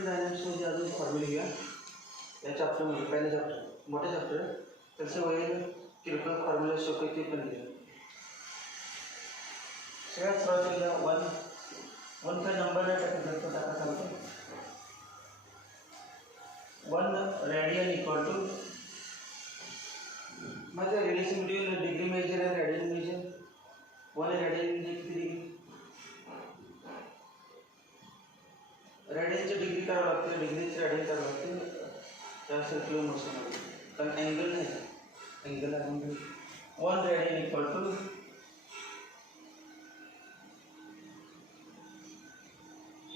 Electrical डायनॅमिक्समध्ये अजून formula घ्या. या चॅप्टरमध्ये पहिल्या चॅप्टर मोठा चॅप्टर आहे त्याचं वय किरकोळ फॉर्म्युला सोपे ते पण घ्या. सगळ्यात सुरुवातीला वन का नंबर टाका चालतो. 1 रेडियन इक्वल टू माझं रिलेशन बिटवीन डिग्री मेजर आणि रेडियन मेजर. 1 रेडियन म्हणजे किती डिग्री? रेडियनची डिग्री करावं लागते, डिग्रीची रेडियन करावं लागते त्या सर्क्युलर मोशनमध्ये, कारण अँगल नाही अँगल आहे. 1 radian equal to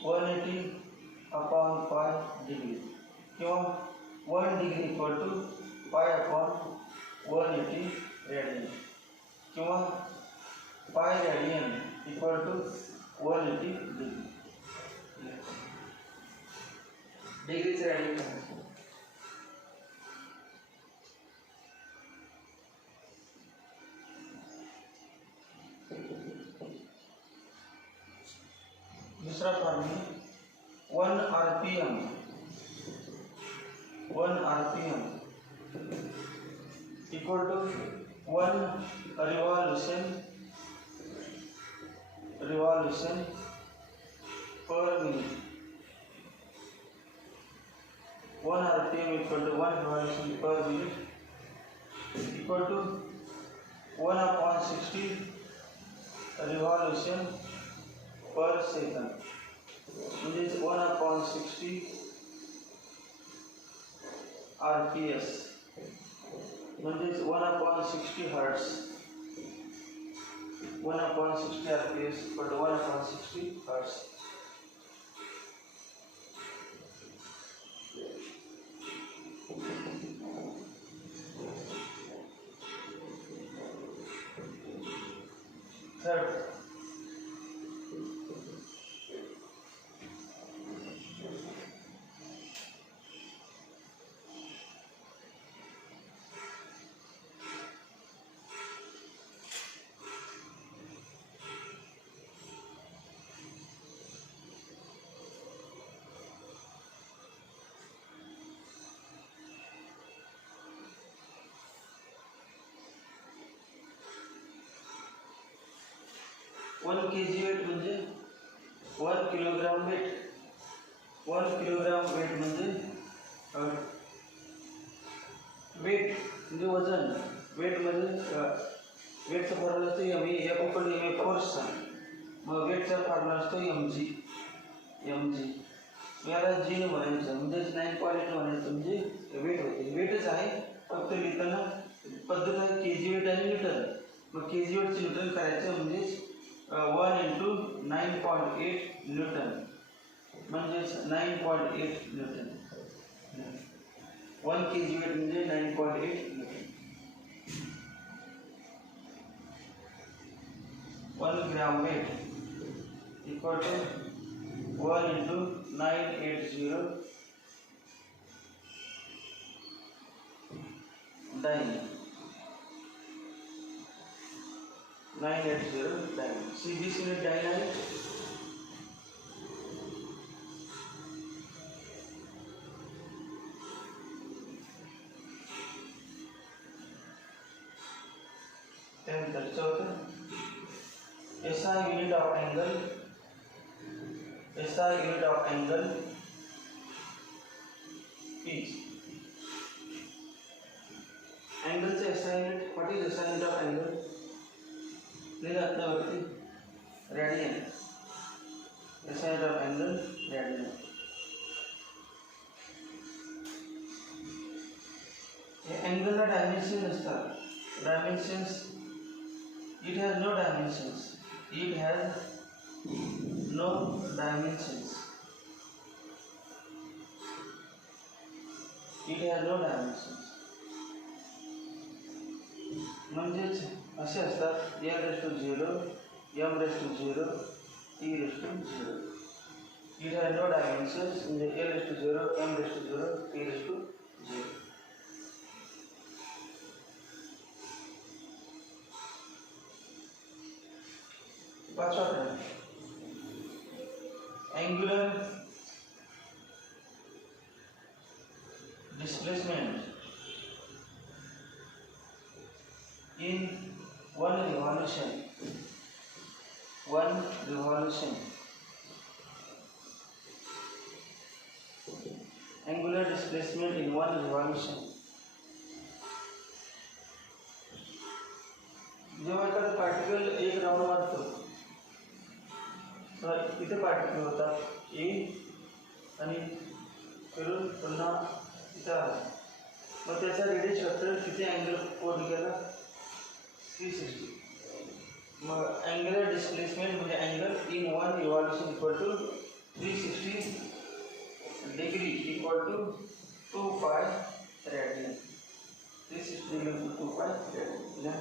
180 upon pi degree किंवा 1 degree equal to pi upon 180 radian किंवा pi radian equal to 180 degree. डिग्रीचं रेडियन करायचं. दूसरा formula 1 RPM equal to 1 revolution per minute. 1 RPM equal to 1 revolution per minute equal to 1 upon 60 revolution per second. म्हणजेच 1 upon 60 RPS म्हणजेच 1 upon 60 hertz. 1 upon 60 RPS equal to 1 upon 60 hertz. Third, one kg weight म्हणजे 1 kilogram weight. 1 kilogram weight म्हणजे weight म्हणजे वजन. Weight म्हणजे वेटचा formula असतो M E F equal to M A फोर्सचा. मग वेटचा फॉर्म्युला असतो एम जी. याला जी ने म्हणायचं म्हणजेच 9.8 म्हणायचं म्हणजे वेट होते. वेटच आहे फक्त लिहिताना पद्धत आहे के जी वेट आणि न्यूटन. मग के जी वेटचे न्यूटन करायचं म्हणजेच 1 into 9.8 न्यूटन म्हणजेच 9.8 न्यूटन. 1 kg वेट म्हणजे 9.8 newton. 1 gram weight equal to 1 into 980 dyne. 980 dyne. CBC ने dyne आहे. त्यानंतर चौथं SI unit of angle. SI unit of angle pitch. Angle चे SI unit. What is SI unit of angle? वरती radian. SI unit of angle radian. हे अँगलला dimension नसतात. Dimensions it has no dimensions. It has no dimensions. It has no dimensions. म्हणजेच असे असतात L/0, M/0, T/0. It has no dimensions म्हणजे L/0, M/0, T/0. पाचवा angular in one revolution. Angular displacement in one revolution. जेव्हा एखादा particle एक round मारतो तर इथे पार्टिकल होतात ए आणि फिरून पुन्हा इथं आला, मग त्याचा रेडियस वेक्टर किती अँगल कोड केला 360. मग अँगुलर डिस्प्लेसमेंट म्हणजे angle in one revolution equal to 360 degree equal to 2 pi radian. 360 degree to 2 pi radian.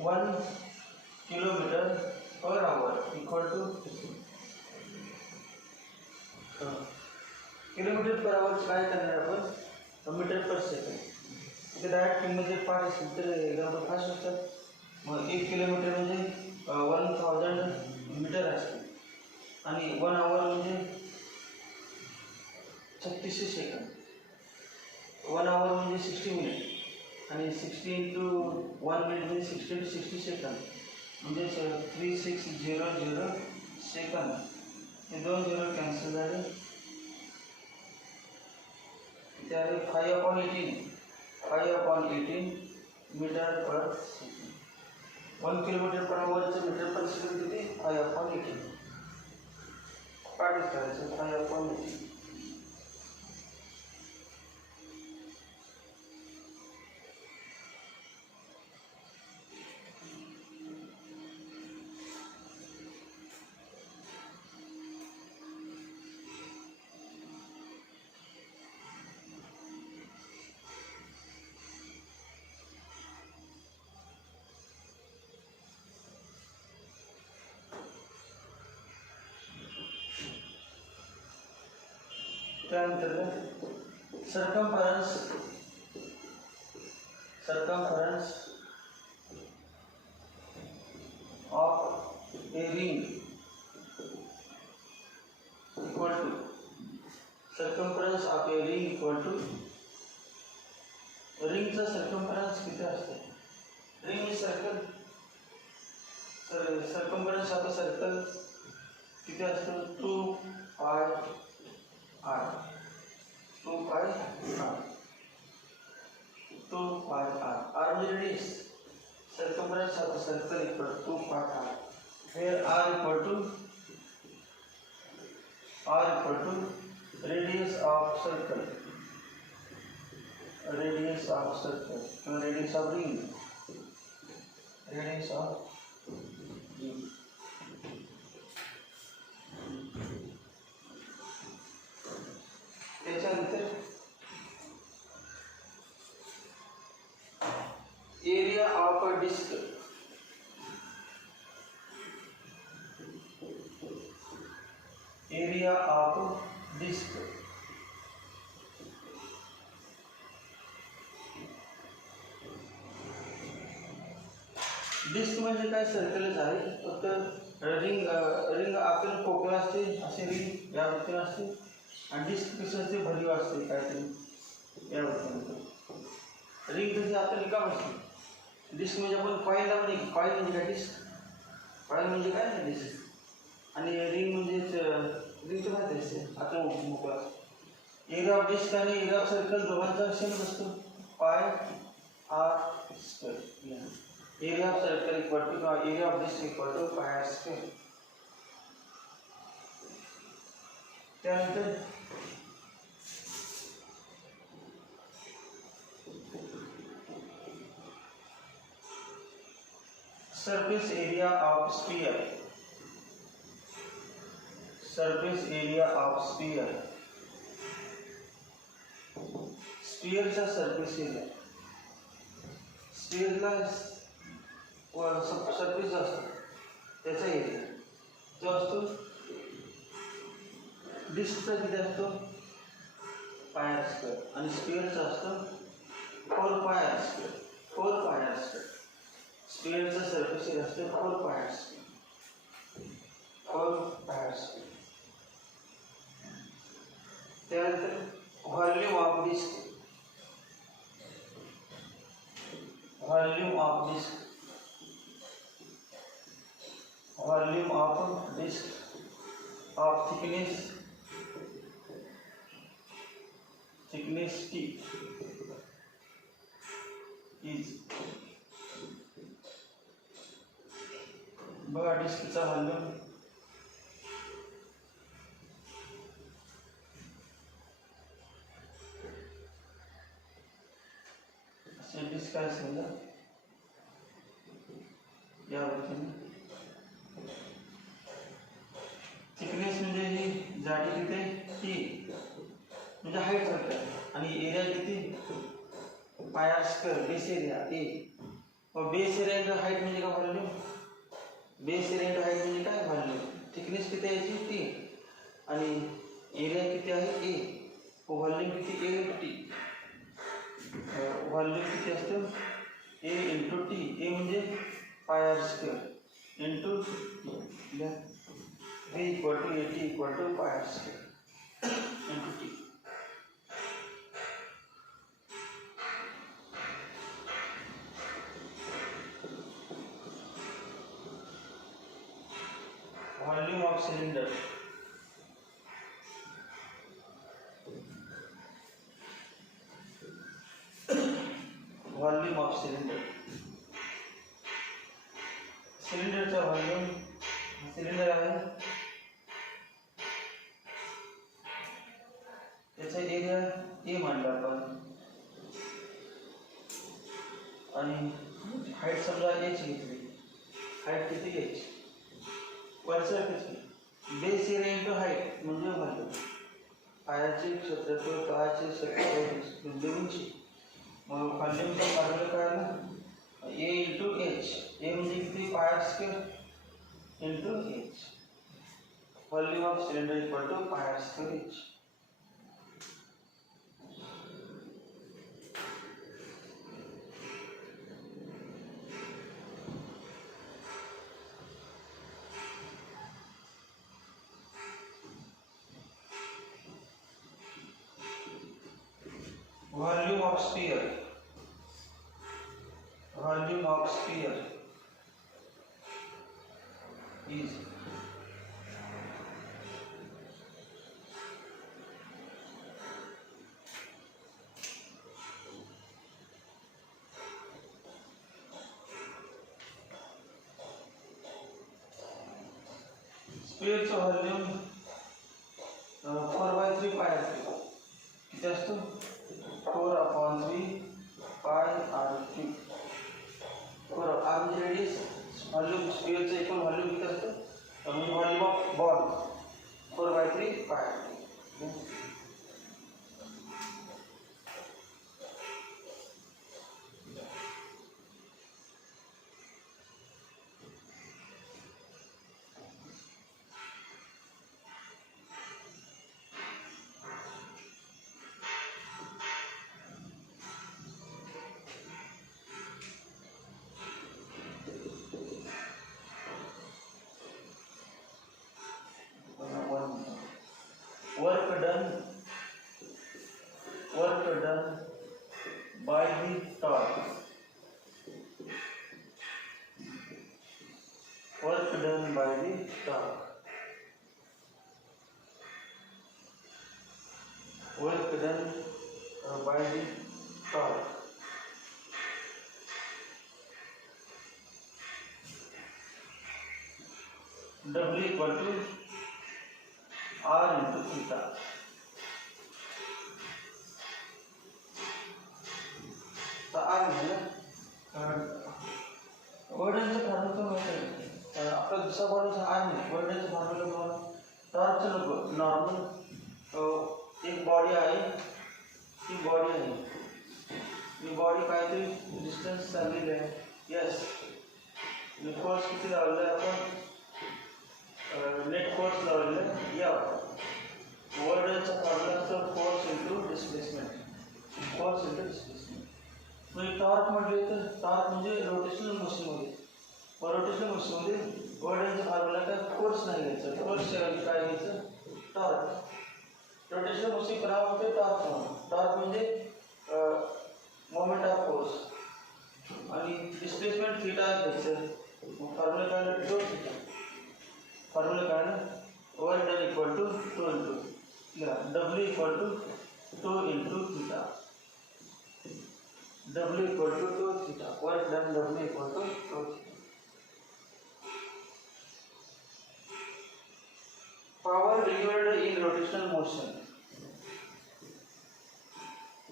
1 kilometre per hour equal to kilometre per hour काय करणार आपण मीटर पर सेकंड. इथे direct किंमत जर पाठ असेल तर एकदम फास्ट असतात. मग 1 किलोमीटर म्हणजे 1000 मीटर असते आणि 1 आवर म्हणजे 3600 सेकंद. 1 आवर म्हणजे 60 मिनिट आणि 60 इंटू 1 मिनिट म्हणजे 60 to 60 सेकंद म्हणजे 3600 सेकंद. हे 2 0 कॅन्सल झाले. त्यावेळी 5/18 मीटर पर सेकंड. 1 किलोमीटर पर आवरचं मीटर पर सेकंड किती 5/18. पाठच करायचं 5/18. त्यानंतर circumference of a ring equal to रिंगचा circumference किती असते. Ring he circle circumference of a circle किती असतो 2 pi r. 2 pi r. r म्हणजे radius. Circumference of a circle equal to 2 pi r. Where r equal to radius of circle. Radius of ring. त्याच्यानंतर area of a disk. Disk म्हणजे काय सर्कलच आहे, फक्त ring आपण पोकळ असते असे रिंग या वृत्तीने असते आणि डिस्क कसं असते भरीव असते काहीतरी या वृत्तीने. रिंग कशी आपण रिकाम असते. डिस्क म्हणजे आपण कॉईल लावणे. कॉईल म्हणजे काय डिस्क आणि रिंग म्हणजे रिंगचं माहिती असते आता मोकळा. एरिया ऑफ डिस्क आणि एरिया ऑफ सर्कल दोघांचा सेम असतो pi r square. Area of circle equal to area of disc equal to pi r square. त्यानंतर surface area of sphere. स्फिअरचा सरफेस एरिया. स्फिअरला सरफेस असतो त्याचा एरिया जो असतो डिस्कचा किती असतो स्क्वेअर आणि स्पिअरचं असतं 4πr². 4πr². स्पिअरचं सरफेस एरिया असतं 4πr². 4πr². त्यानंतर volume of disk. Volume of disk. Volume of disk of thickness T is बघा डिस्कचा व्हॉल्यूम असे डिस्क काय समजा यावरती थिकनेस म्हणजे ही जाडी किती टी म्हणजे हाईट फॅक्टर आणि एरिया किती πr². Base area A. मग बेस एरिया इंटू हाईट म्हणजे काय volume. Base area into height म्हणजे काय व्हॉल्यूम. थिकनेस किती आहे याची टी आणि एरिया किती आहे ए. व्हॉल्यूम किती ए इंटू टी. व्हॉल्यूम किती असतं ए इंटू टी. ए म्हणजे πr² into T. V equal to AT equal to πr² into T. Volume of cylinder. Volume of cylinder. सिलेंडरचा व्हॉल्यूम सिलेंडर आहे त्याचा एरिया ए मानला आपण आणि हाईट समजा एच घेतली. हाईट किती एच. वरचं किती बेस एरिया इंटू हाईट म्हणजे व्हॉल्यूम. पायाचे क्षेत्रफळ तळाचे क्षेत्रफळ म्हणजे उंची. मग व्हॉल्यूमचा फॉर्म्युला काय आला ए इंटू एच. ए म्हणजे किती πr² into H. Volume of cylinder equal to πr² H. Volume of sphere. Volume of sphere is स्पेअरचं व्हॉल्यूम 4/3 πr². किती असतो 4/3 πr². 4 r म्हणजे रेडियस. व्हॉल्यूम स्पेअरचं एकूण व्हॉल्यूम किती असतं म्हणजे volume of ball 4/3 πr². Work done by the torque. Work done by the torque. Work done by the torque. W equal to R into theta. वर्डनचं formula माहिती आहे आपला दुसरा फॉर्म्युला आर नाही. वर्डनचं फॉर्म्युला तुम्हाला टॉर्कचं नको. नॉर्मल एक बॉडी आहे. ही बॉडी आहे. ही बॉडी काहीतरी डिस्टन्स चाललेली आहे. यस फोर्स किती लावलेला आहे आपण नेट फोर्स लावलेला आहे. या वर्डनचा फॉर्म्युला फोर्स इंटू डिस्प्लेसमेंट. म्हणजे टॉर्क म्हटले तर टॉर्क म्हणजे रोटेशनल मशीनमध्ये. रोटेशनल मशीनमध्ये वडिलांचा फॉर्म्युला काय, फोर्स नाही घ्यायचा, फोर्स काय घ्यायचं, टॉर्क. रोटेशनल मशीन नाव होते टॉर्क म्हणून. टॉर्क म्हणजे मोमेंट ऑफ फोर्स आणि डिस्प्लेसमेंट थीटा घ्यायचं. फॉर्म्युला काय, टो थीटा. फॉर्म्युला काय, work done equal to tau into W equal to tau into theta. W equal to 2 theta. Work done W equal to 2 theta. Power delivered in rotational motion.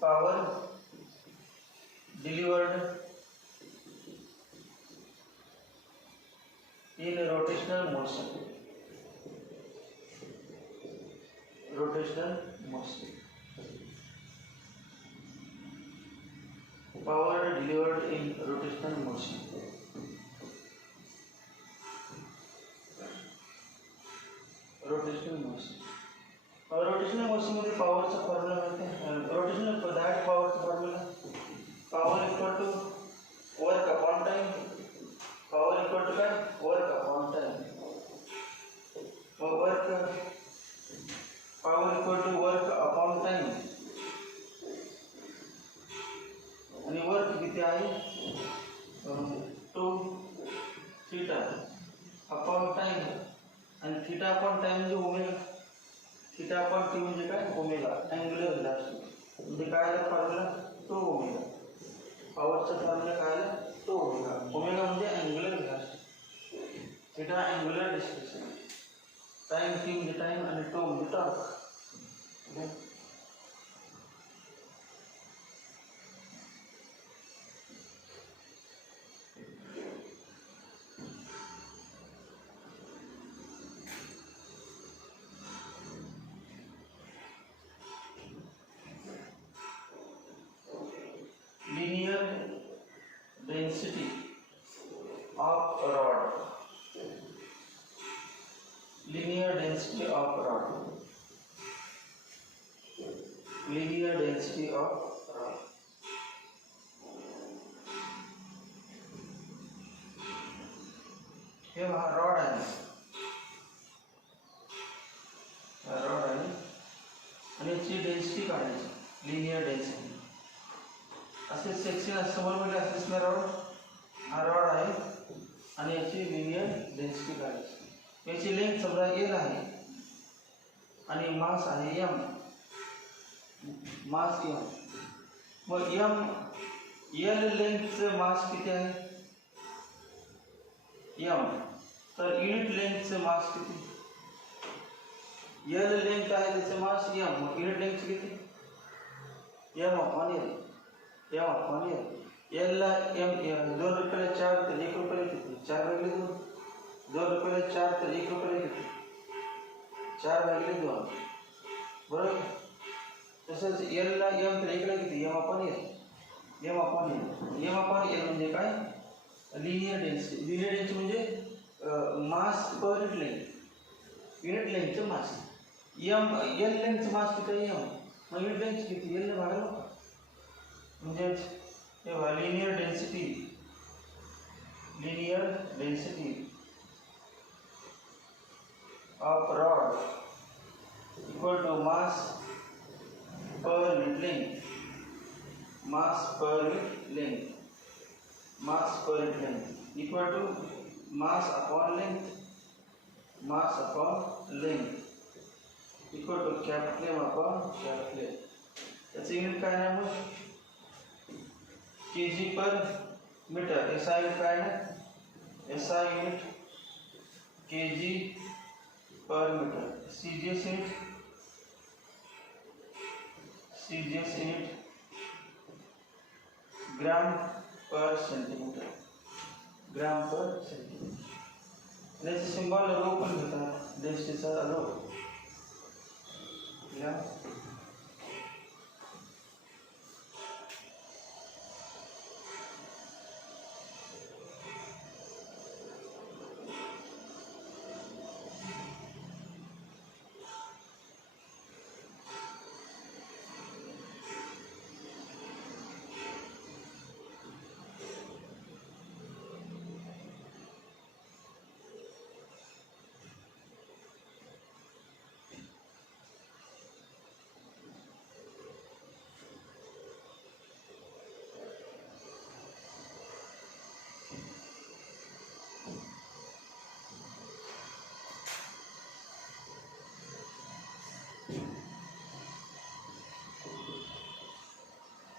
Power delivered in rotational motion. Rotational motion. Power delivered in rotational motion. Rotational motion. Rotational motion मध्ये पॉवरचा formula माहिती. Rotational direct पॉवरचा formula, power equal to work upon time. Power equal to काय, work upon time. Work, power equal to work upon time. आणि work किती आहे, 2 theta upon time. आणि theta upon time म्हणजे ओमेगा. थीटा अपॉन टी म्हणजे काय, omega, angular velocity. म्हणजे काय आलं फॉर्म्युला, तो ओमेगा. पॉवरचा फॉर्म्युला काय आला, तो ओमेगा. ओमेगा म्हणजे angular velocity, theta angular displacement, time T म्हणजे टाइम आणि टो म्हणजे torque. Linear density of rod. Linear density of rod. Linear density of rod. हे रॉड आहे, रॉड आहे आणि याची डेन्सिटी काढायची, लिनियर डेन्सिटी. असे सेक्शन समोर म्हणजे असेच रॉड, हा रॉड आहे आणि याची लिनियर डेन्सिटी काढायची. याची लेंथ समजा एल आहे आणि मास आहे एम, मास एम. मग एम एल लेंथचं मास किती आहे, एम. तर युनिट लेंथचं मास किती, एल लेंथ आहे त्याचं मास एम. मग युनिट लेंथ किती, M upon L. M upon L. एलला एम, 2 रुपयाला 4 तर 1 रुपयाला किती, 4 भागिले 2. 2 रुपयाला 4 तर 1 रुपयाला किती, 4 भागिले 2, बरोबर. तसंच एलला एम तर 1 ला किती, M upon L. M upon L. M upon L म्हणजे काय, लिनियर डेन्सिटी. लिनियर डेन्सिटी म्हणजे mass per unit length, unit लेंथचं मास. एम एल लेंथचं मास किती आहे, एम. मग युनिट लेंथ किती, एल ने भागायला का, म्हणजेच तेव्हा linear density, linear density of rod equal to mass per unit length. Mass per unit length, mass per unit length equal to mass upon length, mass upon length equal to capital M upon capital L. त्याचं unit काय आहे, मग KG per metre. S I unit काय आहे, S I unit KG per metre. CGS unit, CGS unit gram per centimetre, gram per centimetre. त्याचे symbol row पण घेतात, डेन्सिटीचा rho.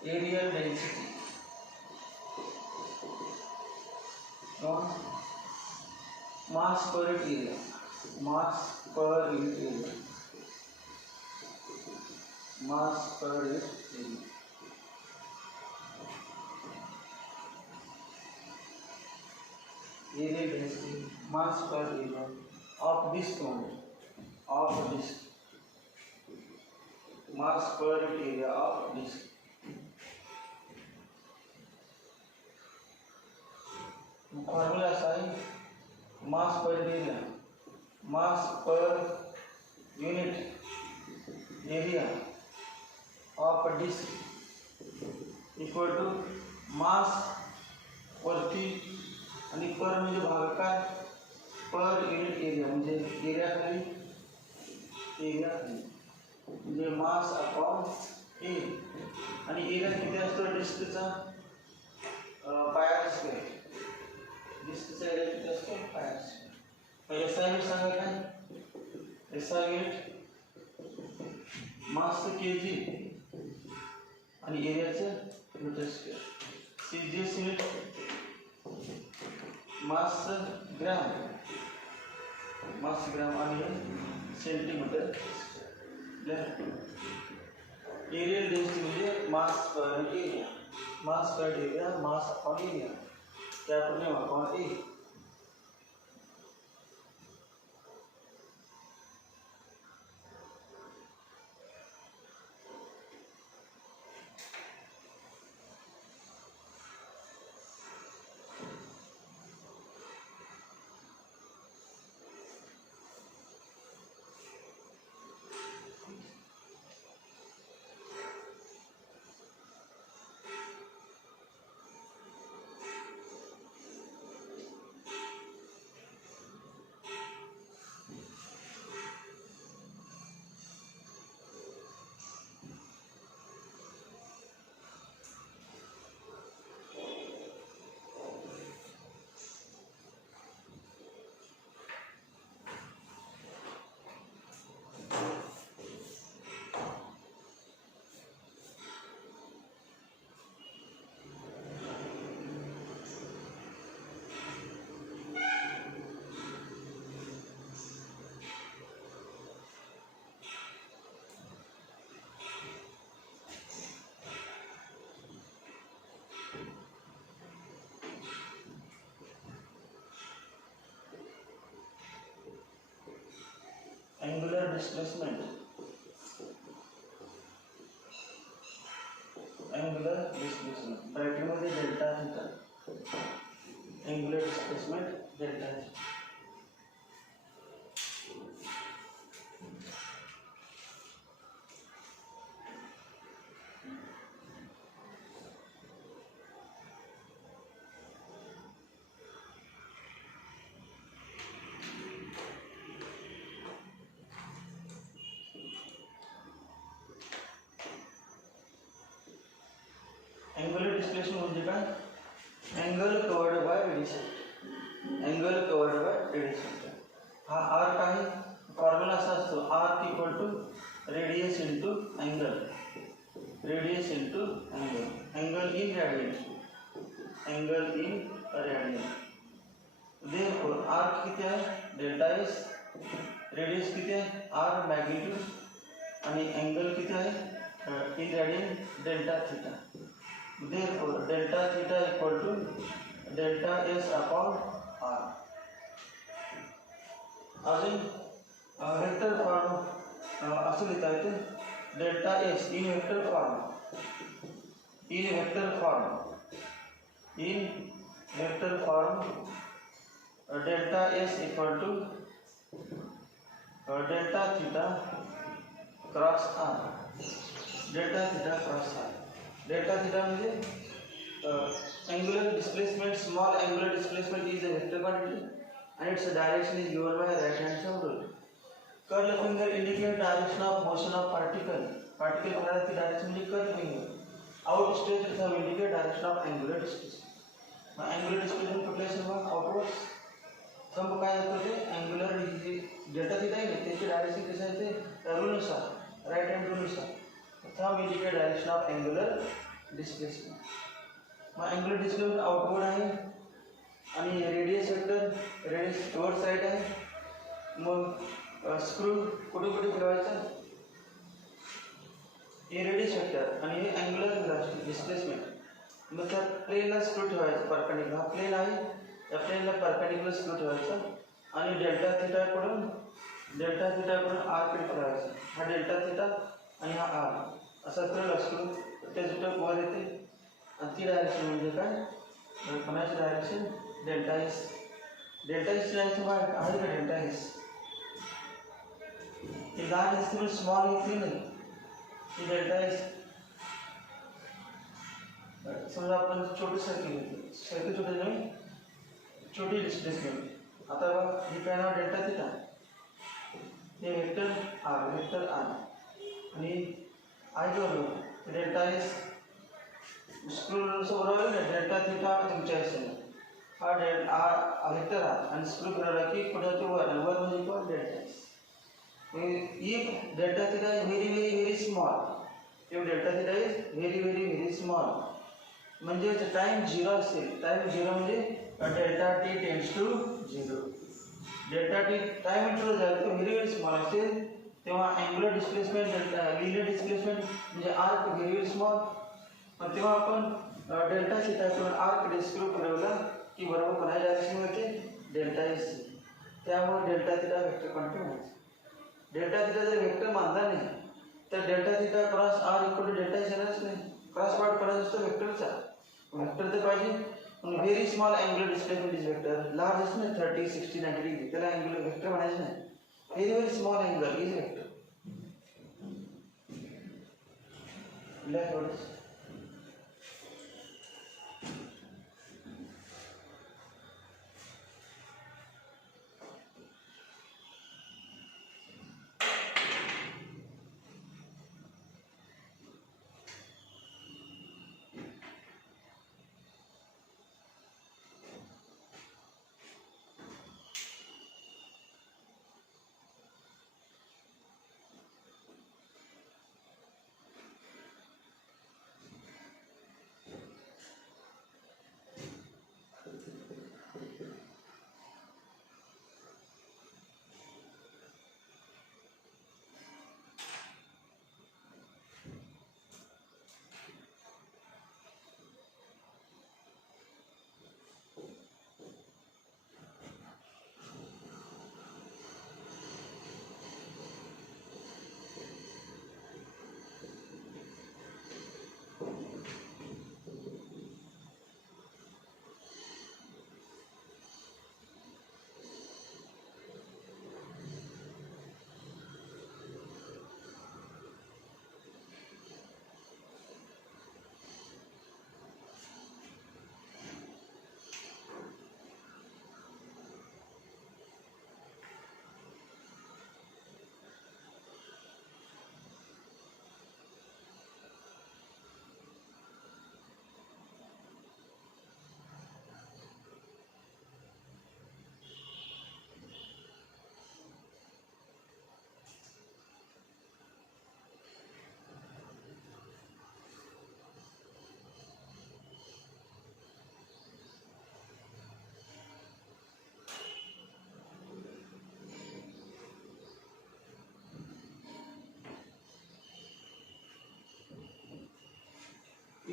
Areal density mass per area, mass per unit area, mass per unit area. Areal density mass per area of disk, of disc, mass per area of disc. Formula असा आहे mass per area, mass per unit area of disc equal to mass वरती आणि per म्हणजे भागाकार, per unit area म्हणजे area खाली, area खाली म्हणजे मास अपॉन ए। आणि एरिया किती असतो डिस्कचा, पाय स्क्वेअर, डिस्कचा एरिया किती असतो, पाय स्क्वेअर। एसआय युनिट सांगा काय, एसआय युनिट मास केजी आणि एरियाचं metre square. CGS unit mass gram, mass gram आणि सेंटीमीटर स्क्वेअर। एरियल डेंसिटी म्हणजे mass per area, mass per area, mass upon area, capital upon A. Angular displacement, angular displacement bracket मध्ये delta theta, angular displacement delta theta. Angular displacement म्हणजे काय, angle covered by radius, angle covered by radius. हा arc आहे, formula असा असतो arc equal to radius into angle, radius into angle, angle in radian, angle in radian. Therefore arc किती आहे delta S, radius किती आहे आर मॅग्निट्यूड आणि angle किती आहे in radian delta theta. Therefore, delta theta equal to delta s upon r। अजून vector form असं लिहिता येते delta S in vector form, in vector form, in vector form delta S equal to delta theta cross R, delta theta cross R. Delta theta म्हणजे angular displacement, small angular displacement is a vector quantity and its direction is given by right hand side rule। Curl finger indicate direction of motion of particle, particle फिरण्याची direction म्हणजे curl finger। Outstretched thumb indicate direction of angular displacement। angular displacement कुठल्या असणार outwards, thumb काय असतं ते angular जी delta theta आहे त्याची direction कशी आहे ते रूलनुसार, राईट हँड रूलनुसार thumb indicate direction of angular displacement. मग अँग्युलर डिस्प्लेसमेंट आउटवर्ड आहे आणि रेडियस वेक्टर रेडियस वर साईड आहे. मग स्क्रू कुठे कुठे फिरवायचा हे रेडियस वेक्टर आणि हे अँग्युलर व्हेलॉसिटी डिस्प्लेसमेंट. मग त्या प्लेनला स्क्रू ठेवायचा परपेंडिक्युलर. हा प्लेन आहे त्या प्लेनला परपेंडिक्युलर स्क्रू ठेवायचा आणि डेल्टा थिटाकडून आरकडे फिरवायचा. हा डेल्टा थिटा आणि हा आर असा फिरवला स्क्रू त्या झुटक वर येते आणि ती डायरेक्शन म्हणजे काय कोणाची डायरेक्शन डेल्टा एस. डेल्टा एसची डायरेक्शन आहे का डेल्टा एस. ही लहान दिसते स्मॉल घेतली नाही ही डेल्टा एस. समजा आपण छोटे सर्किट घेतलं सर्किट छोटे जाऊन छोटी डिस्प्लेसमेंट. आता बघा ही काय नाव डेल्टा थिटा हे वेक्टर आर आणि आय जोडलो डेल्टा एस स्क्रू सोबत ना डेल्टा थिटा तुमच्या एस हा वेक्टर आर आणि स्क्रू फिरवला की पुढे तो वर म्हणजे कोण delta S. If delta theta is very small, if delta theta is very small, म्हणजे टाइम 0 असेल. टाइम 0 म्हणजे delta T tends to 0. Delta T time interval झाला तो व्हेरी स्मॉल असेल तेव्हा अँग्युलर डिस्प्लेसमेंट लिनियर डिस्प्लेसमेंट म्हणजे आर्क व्हेरी स्मॉल. पण तेव्हा आपण डेल्टा थिटाकडून आर्क स्क्रू फिरवला की बरोबर कोणाच्या डायरेक्शन होते डेल्टा एस. त्यामुळे डेल्टा थिटा वेक्टर क्वांटिटी व्हायचं. डेल्टा थिटा जर वेक्टर मानला नाही तर delta theta cross R equal to delta S येणारच नाही. क्रॉस पार्ट पडायचा असतो वेक्टरचा. वेक्टर तर पाहिजे पण very small angular displacement is vector. Large असतो ना 30, 60, 90 डिग्री त्याला अँग्युलर वेक्टर म्हणायचं नाही. Very small angle is vector. Black words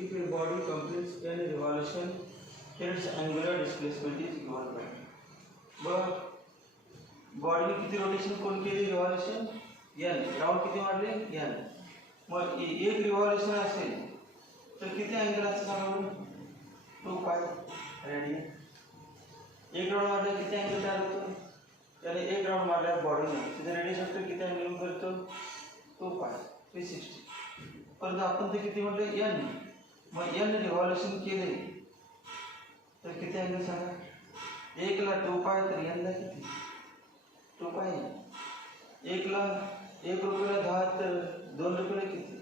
if a body completes n revolution, its angular displacement is given by. बघ बॉडीने किती रोटेशन कोण केली रिव्हॉल्यूशन n. राऊंड किती मारले n. मग एक रिव्हॉल्यूशन असेल तर किती अँगल असतं सांगा 2 पाय रेडियन. एक राऊंड मारले किती अँगल तयार होतो त्याने एक राऊंड मारल्यावर बॉडीने तिथे रेडियस असतो किती अँगल करतो 2 पाय 360. परंतु आपण ते किती म्हटलं n. मग n रिव्हॉल्यूशन केले तर किती अँगल सांगा. 1 ला 2 पाय तर n ला किती 2 पाय. 1 ला 1 रुपयाला 10 तर 2 रुपयाला किती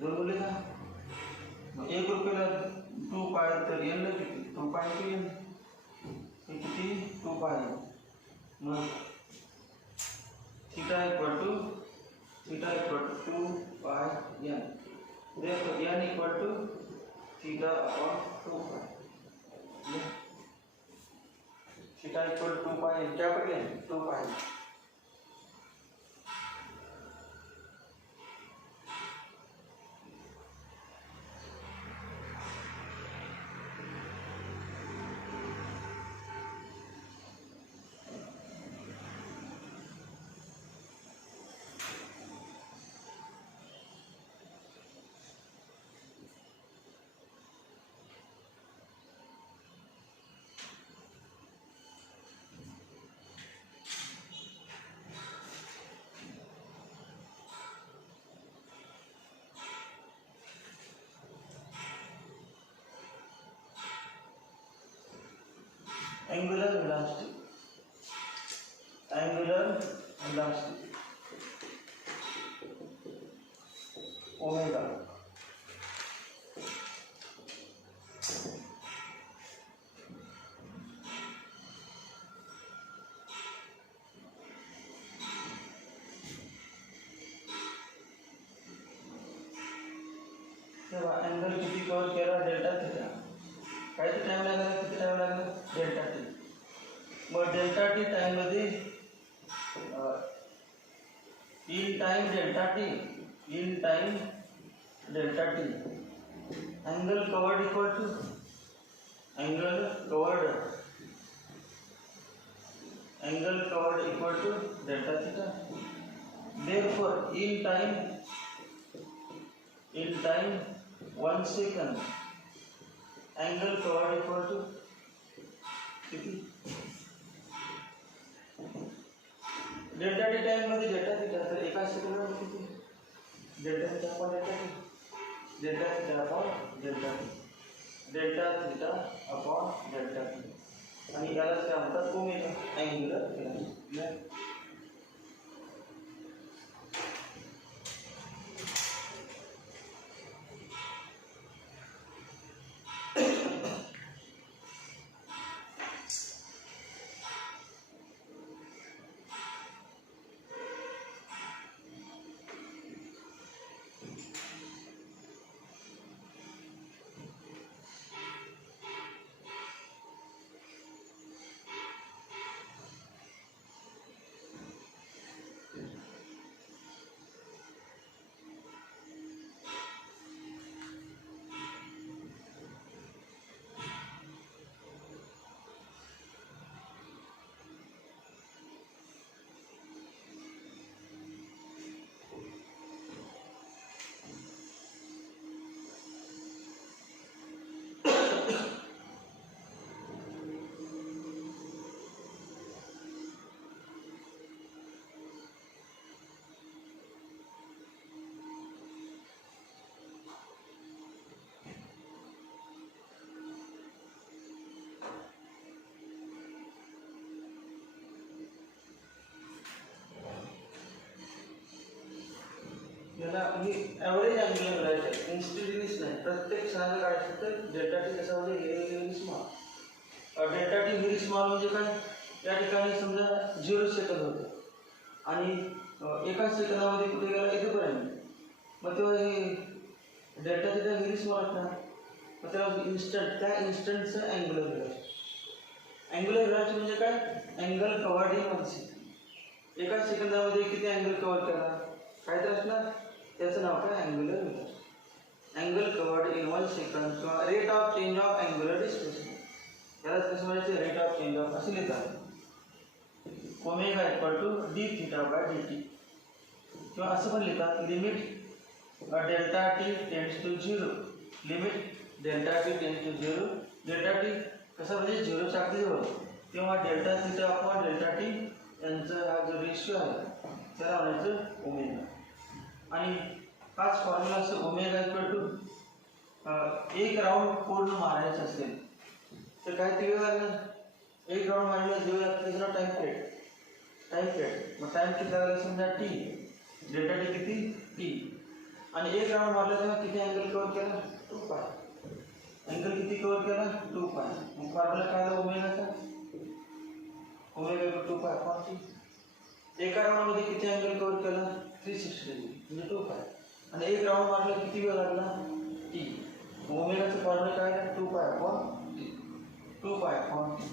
2 गुणिले 10. मग 1 रुपयाला 2 पाय तर n ला किती 2 पाय टू n. हे किती 2 पाय. मग theta equal to 2 pi n. therefore n equal to theta upon 2 pi. Theta equal to 2 pi n, capital N, 2 pi. Angular velocity, omega. तेव्हा अँगल किती कव्हर केला, डेल्टा थीटा. काय ते टाइम लागला, किती टाइम लागला, डेल्टा टी. मग delta T time मध्ये in time delta T angle covered equal to angle covered equal to delta theta. Therefore in time 1 second angle covered equal to किती, delta T time मध्ये delta theta, तर एका सेकंदामध्ये किती delta theta upon delta T. आणि यालाच काय म्हणतात, omega, angular velocity. याला ही ॲव्हरेज अँगुलर वेलोसिटी, इंस्टंटेनियस नाही, प्रत्येक क्षणाला काढायचं तर डेल्टा टी कसा म्हणजे very small. Delta T very small म्हणजे काय, या ठिकाणी समजा 0 सेकंद होतं आणि एका सेकंदामध्ये कुठे गेला, इथेपर्यंत. मग तेव्हा हे डेल्टा टी व्हेरी स्मॉल असणार, मग तेव्हा इन्स्टंट, त्या इन्स्टंटचं अँगुलर वेलोसिटी. अँगुलर वेलोसिटी म्हणजे काय, अँगल कव्हर्ड इन 1 सेकंड. एका सेकंदामध्ये किती अँगल कव्हर केला, काय तर असणार, त्याचं नाव काय, angular velocity. Angle covered in 1 second किंवा rate of change of angular displacement, यालाच कसं म्हणायचं, रेट ऑफ चेंज ऑफ असे लिहितात. Omega equal to D theta by D T, किंवा असं पण लिहितात, limit delta T tends to 0, limit delta T tends to 0. Delta T कसं म्हणजे 0 च्या अगदी जवळ, तेव्हा delta theta upon delta T यांचा हा जो रेशिओ आहे त्याला म्हणायचं ओमेगा. आणि हाच फॉर्म्युला असं, ओमेगा इक्वल टू एक राऊंड पूर्ण मारायचं असेल तर काय ते वेळ लागणार, एक राऊंड मारायला जेव्हा लागतं त्याचं टाइम पिरियड. मग टाइम किती लागला, समजा टी, डेल्टा टी किती, टी. आणि एक राऊंड मारला तेव्हा किती अँगल कव्हर केला, 2 पाय. अँगल किती कव्हर केला, 2 पाय. मग फॉर्म्युला काय आला ओमेगाचा, omega equal 2 pi upon T. एका राऊंडमध्ये किती अँगल कव्हर केला, 360 डिग्री म्हणजे 2 पाय. आणि एक राऊंड मारला किती वेळ लागला टी. ओमेगाचं फॉर्म्युला काय आहे 2 pi upon T. 2 pi upon T.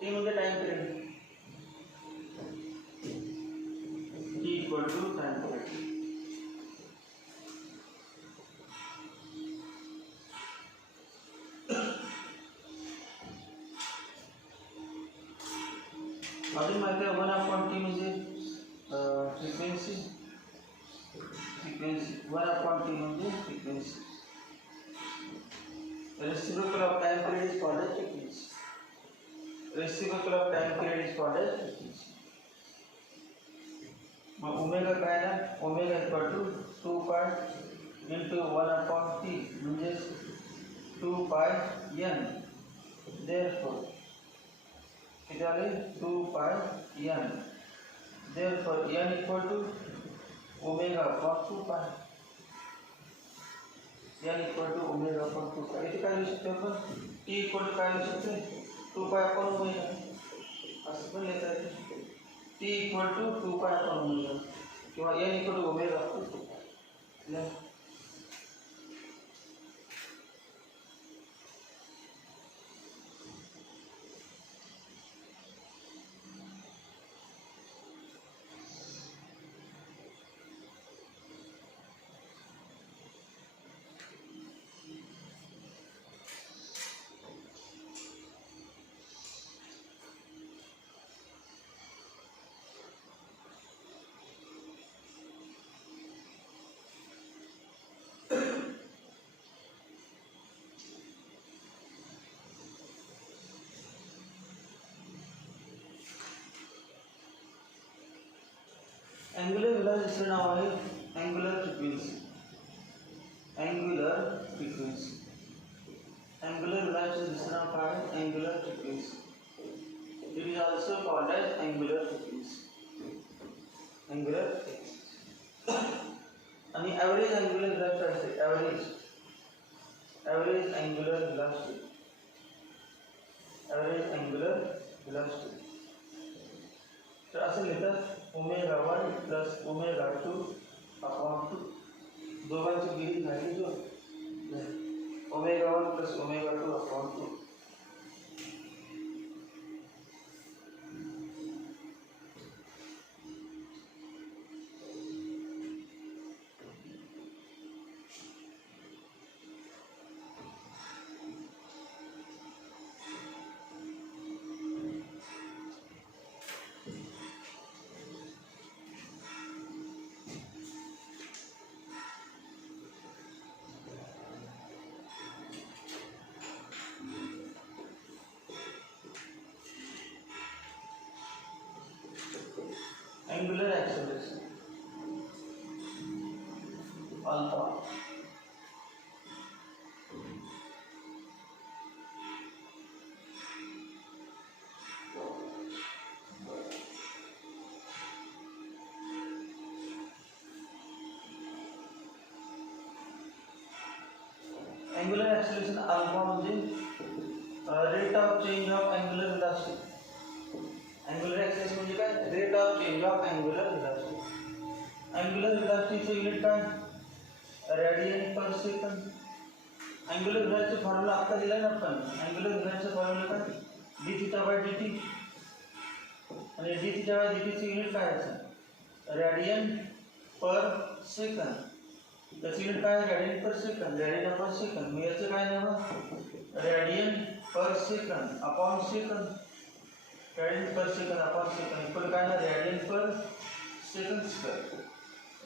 T म्हणजे time period. T equal to time period. अजून माहिती आहे 1 अपॉन टी म्हणजे फ्रिक्वेन्सी. 1 अपॉन टी म्हणजे frequency. Reciprocal of time period is called as frequency. Reciprocal of time period is called as frequency. मग omega काय ना, omega equal to 2 pi into 1 upon T म्हणजे 2 pi N. Therefore किती आले 2 pi N. Therefore N equal to omega upon 2 pi. N equal to omega upon 2 pi. इथे काय लिहू शकतो आपण टी इक्वल टू काय लिहू शकतो 2 पाय अपॉन ओमेगा असं पण लिहिता येते. T equal to 2 pi upon omega किंवा N equal to omega upon 2 pi. Angular व्हेलॉसिटीचं नाव आहे angular frequency. Angular frequency. Angular व्हेलॉसिटीचं नाव काय angular frequency. It is also called as angular frequency. Angular आणि ॲव्हरेज अँग्युलर व्हेलॉसिटी असते. Average angular velocity. Average angular velocity. तर असं लिहितात ओमेगा 1 प्लस ओमेगा 2 अपॉन 2. दोघांची बेरीज झाली जो omega 1 plus omega 2 upon 2. Angular acceleration alpha. Angular acceleration alpha म्हणजे rate of change of angular velocity. Angular acceleration म्हणजे काय rate of change of angular velocity. Angular velocity चे युनिट काय radian पर second. angular velocity formula आता दिला ना आपण. angular velocity formula काय d थीटा बाय dt आणि d थीटा बाय dt चे युनिट काय आहे रेडियन पर सेकंड. त्याचे युनिट काय रेडियन पर सेकंड. रेडियन पर सेकंड. मी याचं काय नाव रेडियन पर सेकंड अपॉन सेकंड. रेडियन पर सेकंड अपॉन सेकंड इक्वल काय ना रेडियन पर सेकंड स्क्वेअर.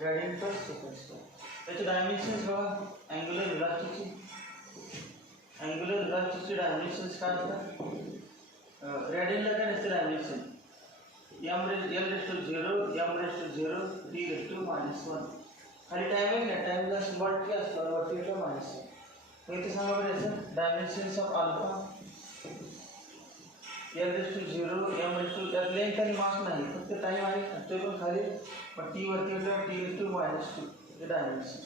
रेडियन पर सेकंड स्क्वेअर. त्याचे डायमेन्शन्स बघा अँग्युलर व्हेलॉसिटीचे. अँग्युलर व्हेलॉसिटीचे डायमेन्शन्स काय असतात रेडियनला काय नसते dimension m raised to 0 m raised to 0 t raised to -1. खाली टाइमिंग आहे टाइमला 100 असतो वरतीला मायनस. मग इथे सांगा बरं याचं dimensions of alpha l raised to 0 m raised to त्यात लेंथ आणि मास नाही फक्त टाइम आहे ते पण खाली पण t वरती होतं t raised to -2 हे डायमेन्शन.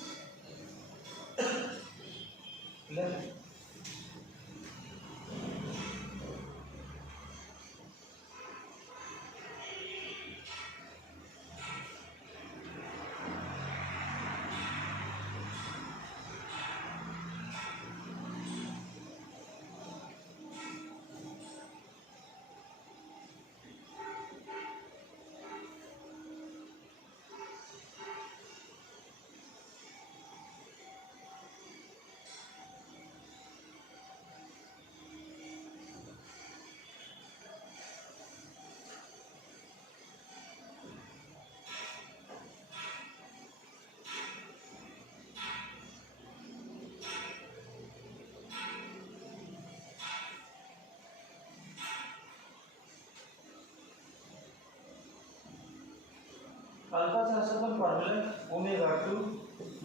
अल्फाचा असा पण formula omega 2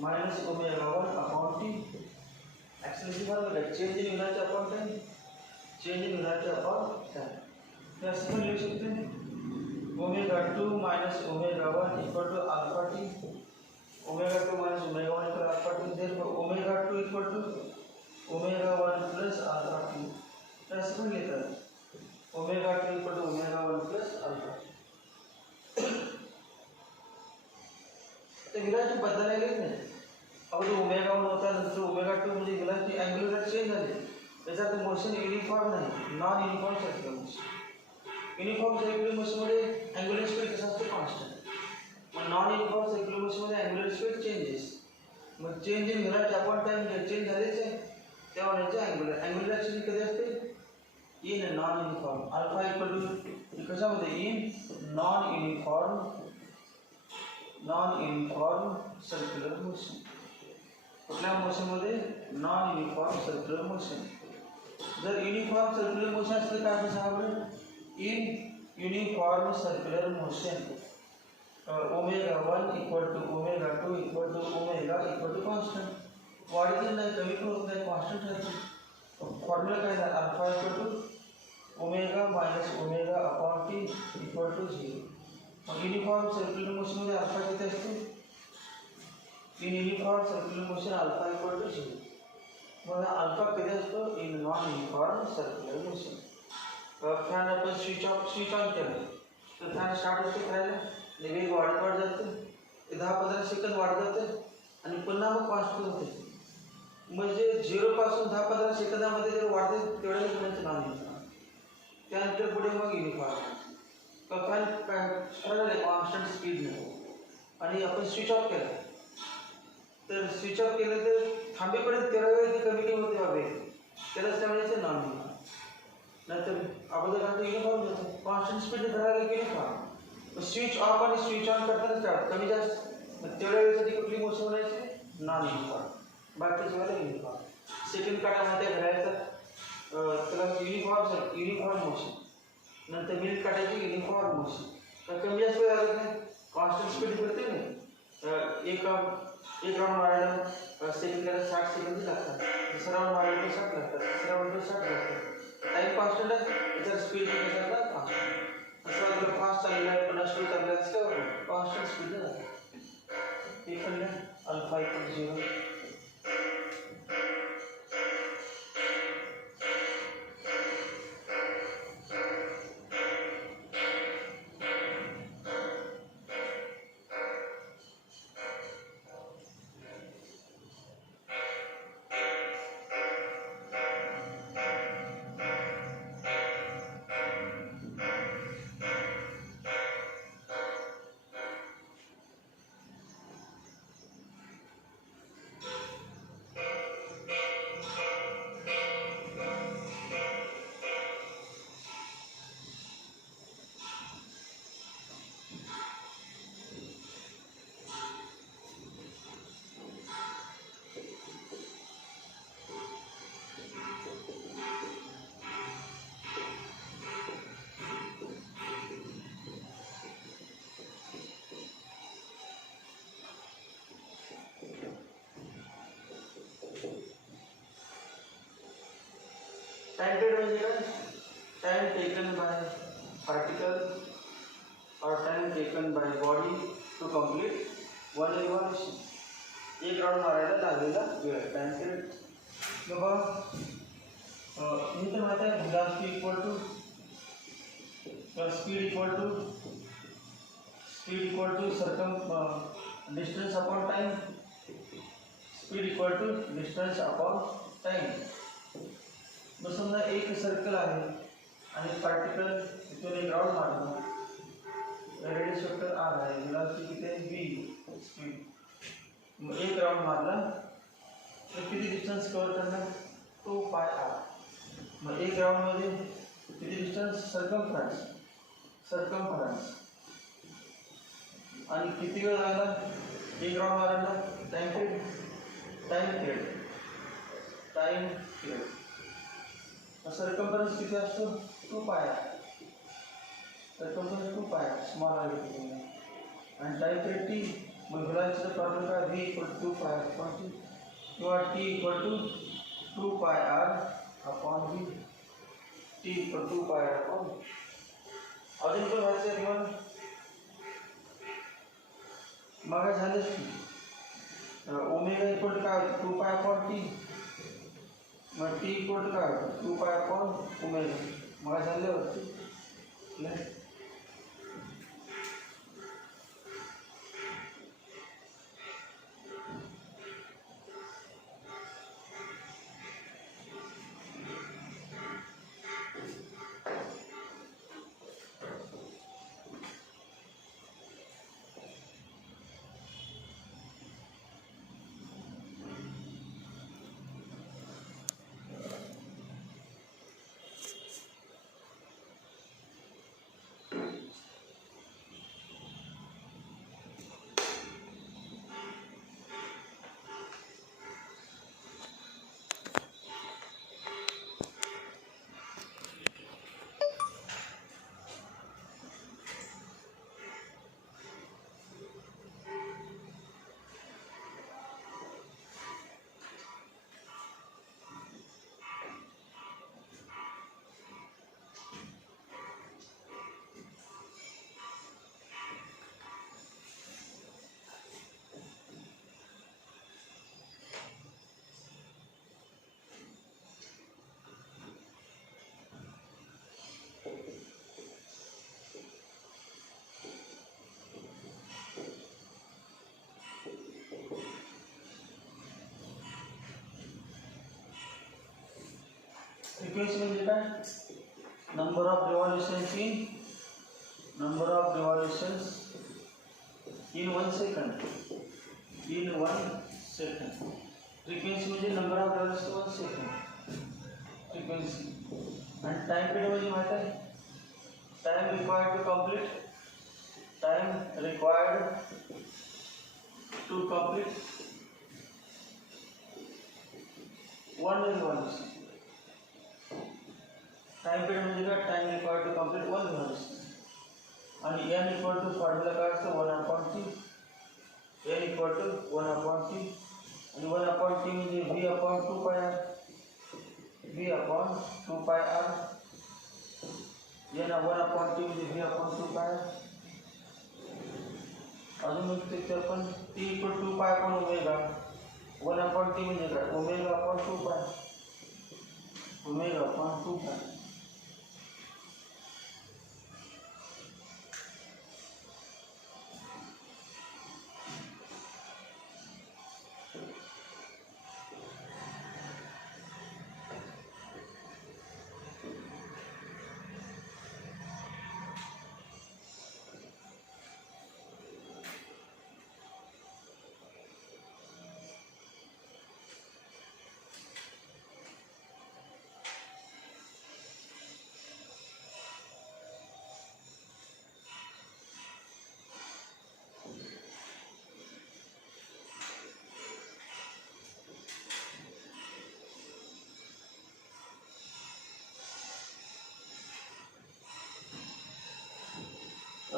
minus omega 1 upon T. Acceleration बरोबर आहे, change in velocity upon time, change in velocity upon time. हे असं पण लिहू शकते omega 2 minus omega 1 equal to alpha T. Omega 2 minus omega 1 equal alpha T. Therefore omega 2 equal to omega 1 plus alpha T. हे असं पण लिहितात omega 2 equal to omega 1 plus alpha T. ते व्हेलॉसिटी बदलायला गेली नाही. अगोदर ओमेगा 1 होता, नंतर ओमेगा 2 म्हणजे व्हेलॉसिटी अँग्युलर चेंज झाली. त्याच्यात मोशन युनिफॉर्म नाही, non uniform circular motion. Uniform circular मोशनमध्ये अँग्युलर स्पीड कसं असतं कॉन्स्टंट. मग नॉन युनिफॉर्म सर्क्युलर मोशनमध्ये अँग्युलर स्पीड चेंजेस. मग change in velocity upon time change झालेच आहे, तेव्हा म्हणायचं अँग्युलर ॲक्च्युली कधी असते in non uniform. Alpha equal to कशामध्ये in non uniform circular motion. कुठल्या मोशनमध्ये नॉन युनिफॉर्म सर्क्युलर मोशन. जर युनिफॉर्म सर्क्युलर मोशन असलं काय असं सांगा in uniform circular motion omega 1 equal to omega 2 equal to omega equal to constant. वाढतच नाही, कमी पण होत नाही, कॉन्स्टंट राहते. फॉर्म्युला काय झाला alpha equal to omega minus omega upon T equal to 0. मग युनिफॉर्म सर्क्युलर मोशनमध्ये अल्फा किती असते in uniform circular motion alpha equal to 0. मग अल्फा कधी असतो in non uniform circular motion. Fan आपण स्विच ऑन केलं तर फॅन स्टार्ट होते करायला, वेग वाढत जातं, 10-15 सेकंद वाढत जातं आणि पुन्हा मग कॉन्स्टंट होते. म्हणजे 0 पासून 10-15 सेकंदामध्ये जर वाढते तेवढ्या सेकंदाचं नॉन युनिफॉर्म. त्यानंतर पुढे मग युनिफॉर्म. फॅन ठरवलं कॉन्स्टंट स्पीडने आणि आपण स्विच ऑफ केलं तर स्विच ऑफ केलं तर थांबेपर्यंत तेवढा वेळ ते कमी कमी होते बाबे, त्यालाच त्यावेळेचं नॉन युनिफॉर्म. नंतर अगोदर आपण युनिफॉर्म घेतो, कॉन्स्टंट स्पीड धरायला युनिफॉर्म. स्विच ऑफ आणि स्विच ऑन करताना कमी जास्त तेवढ्या वेळेसाठी कुठली मोशन म्हणायची नॉन युनिफॉर्म, बाकीच्या वेळेला युनिफॉर्म. सेकंड काढामध्ये घड्याळाचा त्याला युनिफॉर्म मोशन. नंतर मिनिट काढायची युनिफॉर्म मोशन. तर कमी जास्त वेळ लागत नाही, कॉन्स्टंट स्पीड करते नाही. एक राऊंड मारायला सेकंदाला 60 सेकंद लागतात, दुसरा राऊंड मारायला 60 लागतात, तिसरा राऊंड 60 लागतात. टाईम कॉन्स्टंट आहे, त्याच्यात स्पीड किती असतात कॉन्स्टंट. असं आपलं फास्ट चाललेलं आहे, 50 स्पीड चाललेलं असतं, कॉन्स्टंट स्पीड जातं. हे पण अल्फा इक्वल 0. टाइम पीरियड म्हणजे काय? टाइम टेकन बाय पार्टिकल और time taken by body to complete one revolution. एक राऊंड मारायला लागलेला वेळ टाइम पिरियड. बाबा मी तर माहिती आहे velocity equal to speed equal to circum distance upon time. Speed equal to distance upon time. मग समजा एक सर्कल आहे आणि पार्टिकल इथून एक राऊंड मारला, रेडियस वेक्टर आर आहे, व्हेलॉसिटी किती आहे v स्पीड. मग एक राऊंड मारला तर किती डिस्टन्स कव्हर करणार 2πr. मग एक राऊंडमध्ये किती डिस्टन्स सर्कमफरन्स आणि किती वेळ लागला एक राऊंड मारायला. Time period. सर्कमफरन्स किती असतो 2πr. सर्कमफरन्स 2πr स्मॉल आहे. आणि टाइम पिरियड टी, मग व्हेलॉसिटीचा फॉर्म्युला काय, v equal to 2 pi upon T किंवा t equal to 2 pi r upon v, t equal to 2 pi r upon, अजून काय व्हायचं आहे तुम्हाला? मग झालंच की ओमेगा इक्वल काय होतं, 2 पाय अपॉन टी, मग टी इक्वल काय होतं, 2 पाय अपॉन ओमेगा, मग झालं होतं. फ्रिक्वेन्सी म्हणजे काय, number of revolutions in 1 second, frequency म्हणजे number of revolutions 1 second frequency. आणि टाइम पिरियड म्हणजे माहिती आहे, time required to complete 1 revolution. Time period म्हणजे काय, time required to complete 1 revolution. आणि n इक्वल टू फॉर्म्युला काय असतं, 1/t, n equal to 1/t, आणि 1/t म्हणजे v upon 2 pi r, v upon 2 pi r, n 1/t म्हणजे v upon 2 pi r. अजून एक ते आपण t equal to 2 pi upon omega, 1/t म्हणजे काय, ओमेगा अपॉन 2 पाय, ओमेगा अपॉन 2 पाय.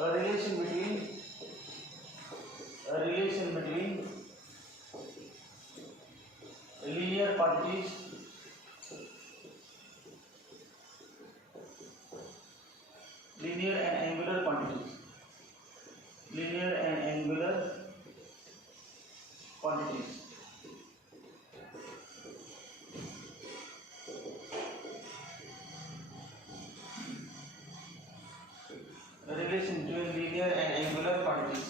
A relation between linear quantities linear and angular quantities A relation between linear and angular quantities.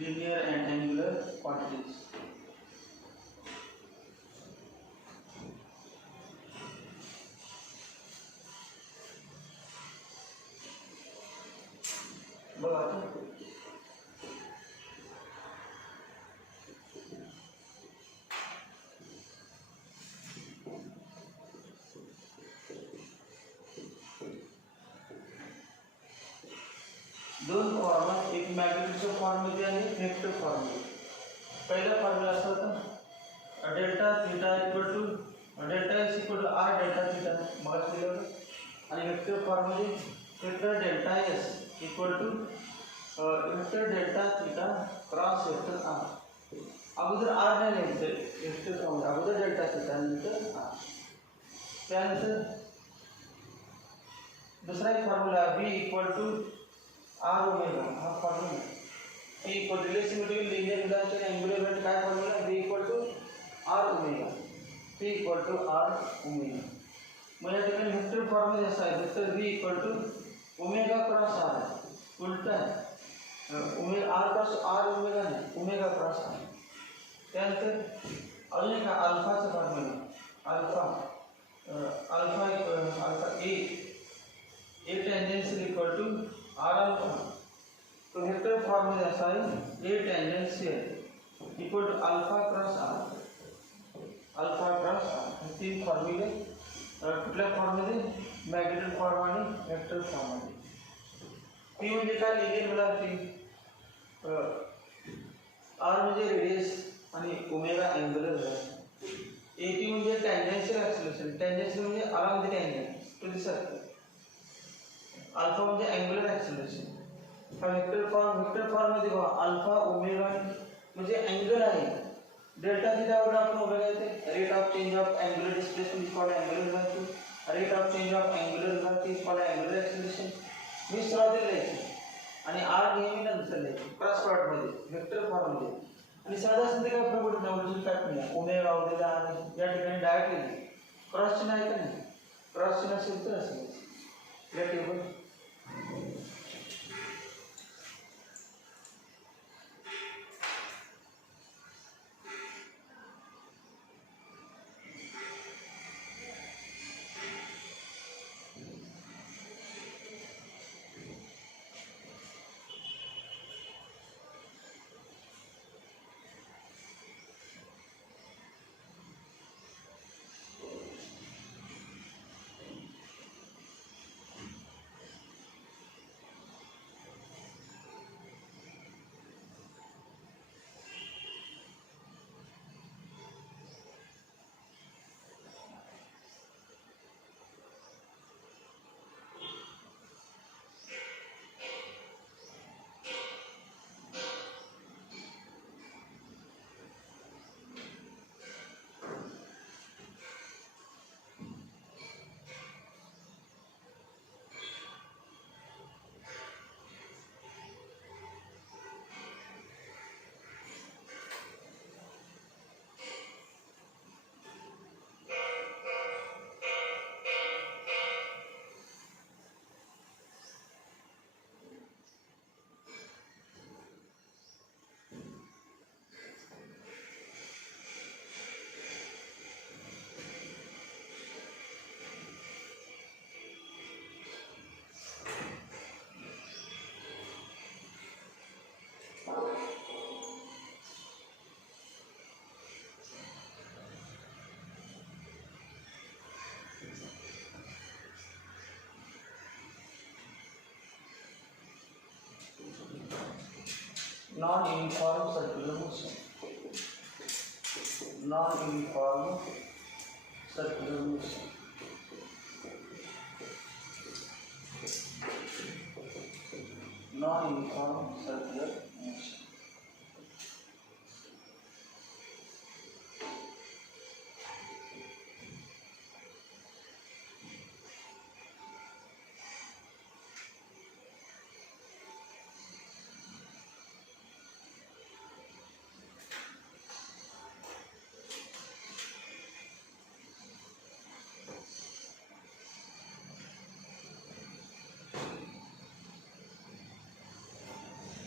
Linear and angular quantities. बघा दोन form, एक मॅग्नेटिकचा फॉर्ममध्ये आणि vector फॉर्ममध्ये. पहिला फॉर्म्युला असा होता delta theta equal to delta is equal to R delta theta मग केलं आणि वेक्टर फॉर्म मध्ये vector delta S equal to vector delta theta cross vector R अगोदर आर नाही लिहायचं वेक्टर फॉर्म अगोदर डेल्टा थीटा नंतर आर त्यानंतर दूसरा एक formula v equal to R omega हा formula v equal relation between linear velocity आणि अँगुलर वेलोसिटी काय formula v equal to R omega v equal to R omega मग या ठिकाणी वेक्टर फॉर्म मध्ये असा आहे vector v equal to omega cross R उलटा आहे omega R cross R omega नाही ओमेगा क्रॉस आर त्यानंतर अजून एक अल्फाचा formula alpha A tangential equal to R alpha तो वेक्टर फॉर्म मध्ये असा आहे A tangential equal to alpha cross R तीन फॉर्म्युले कुठल्या फॉर्म मध्ये मॅग्नेटिक फॉर्म आणि वेक्टर फॉर्म मध्ये पी म्हणजे काय लिनियर वेलोसिटी आर म्हणजे रेडियस आणि omega angular velocity A P म्हणजे टँजेन्शियल ॲक्सिलरेशन म्हणजे अराउंड द टँजेंट तो दिसत अल्फा म्हणजे अँगुलर ॲक्सिलरेशन हा वेक्टर फॉर्म मध्ये बघा अल्फा ओमेगा म्हणजे अँगल आहे डेल्टा थीटावर आपण ओमेगा येते rate of change of angular displacement is called angular velocity rate of change of angular velocity is called angular acceleration मी सुरुवातीला लिहायचे आणि आर नेहमी नंतर लिहायचे क्रॉस प्रॉडक्ट मध्ये वेक्टर फॉर्म मध्ये आणि साधा असं काय फरक पडत नाही ओरिजिनल पॅटर्न ओमेगा वगैरे आणि या ठिकाणी डायरेक्ट लिहिले क्रॉस चिन्ह आहे का नाही क्रॉस चिन्ह असेल तर असेल या table non-uniform circular motion. Non-uniform circular motion. Non-uniform circular motion.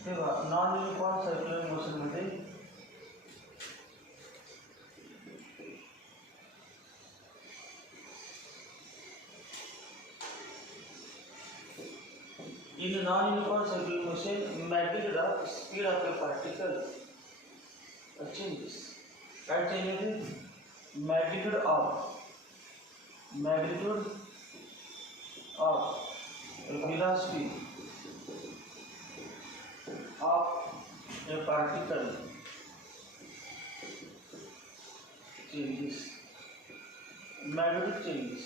तेव्हा नॉन युनिफॉर्म सर्क्युलर मोशन मध्ये in non-uniform circular motion magnitude of speed of a particle changes. What changes? Magnitude of velocity of a particle changes. magnitude changes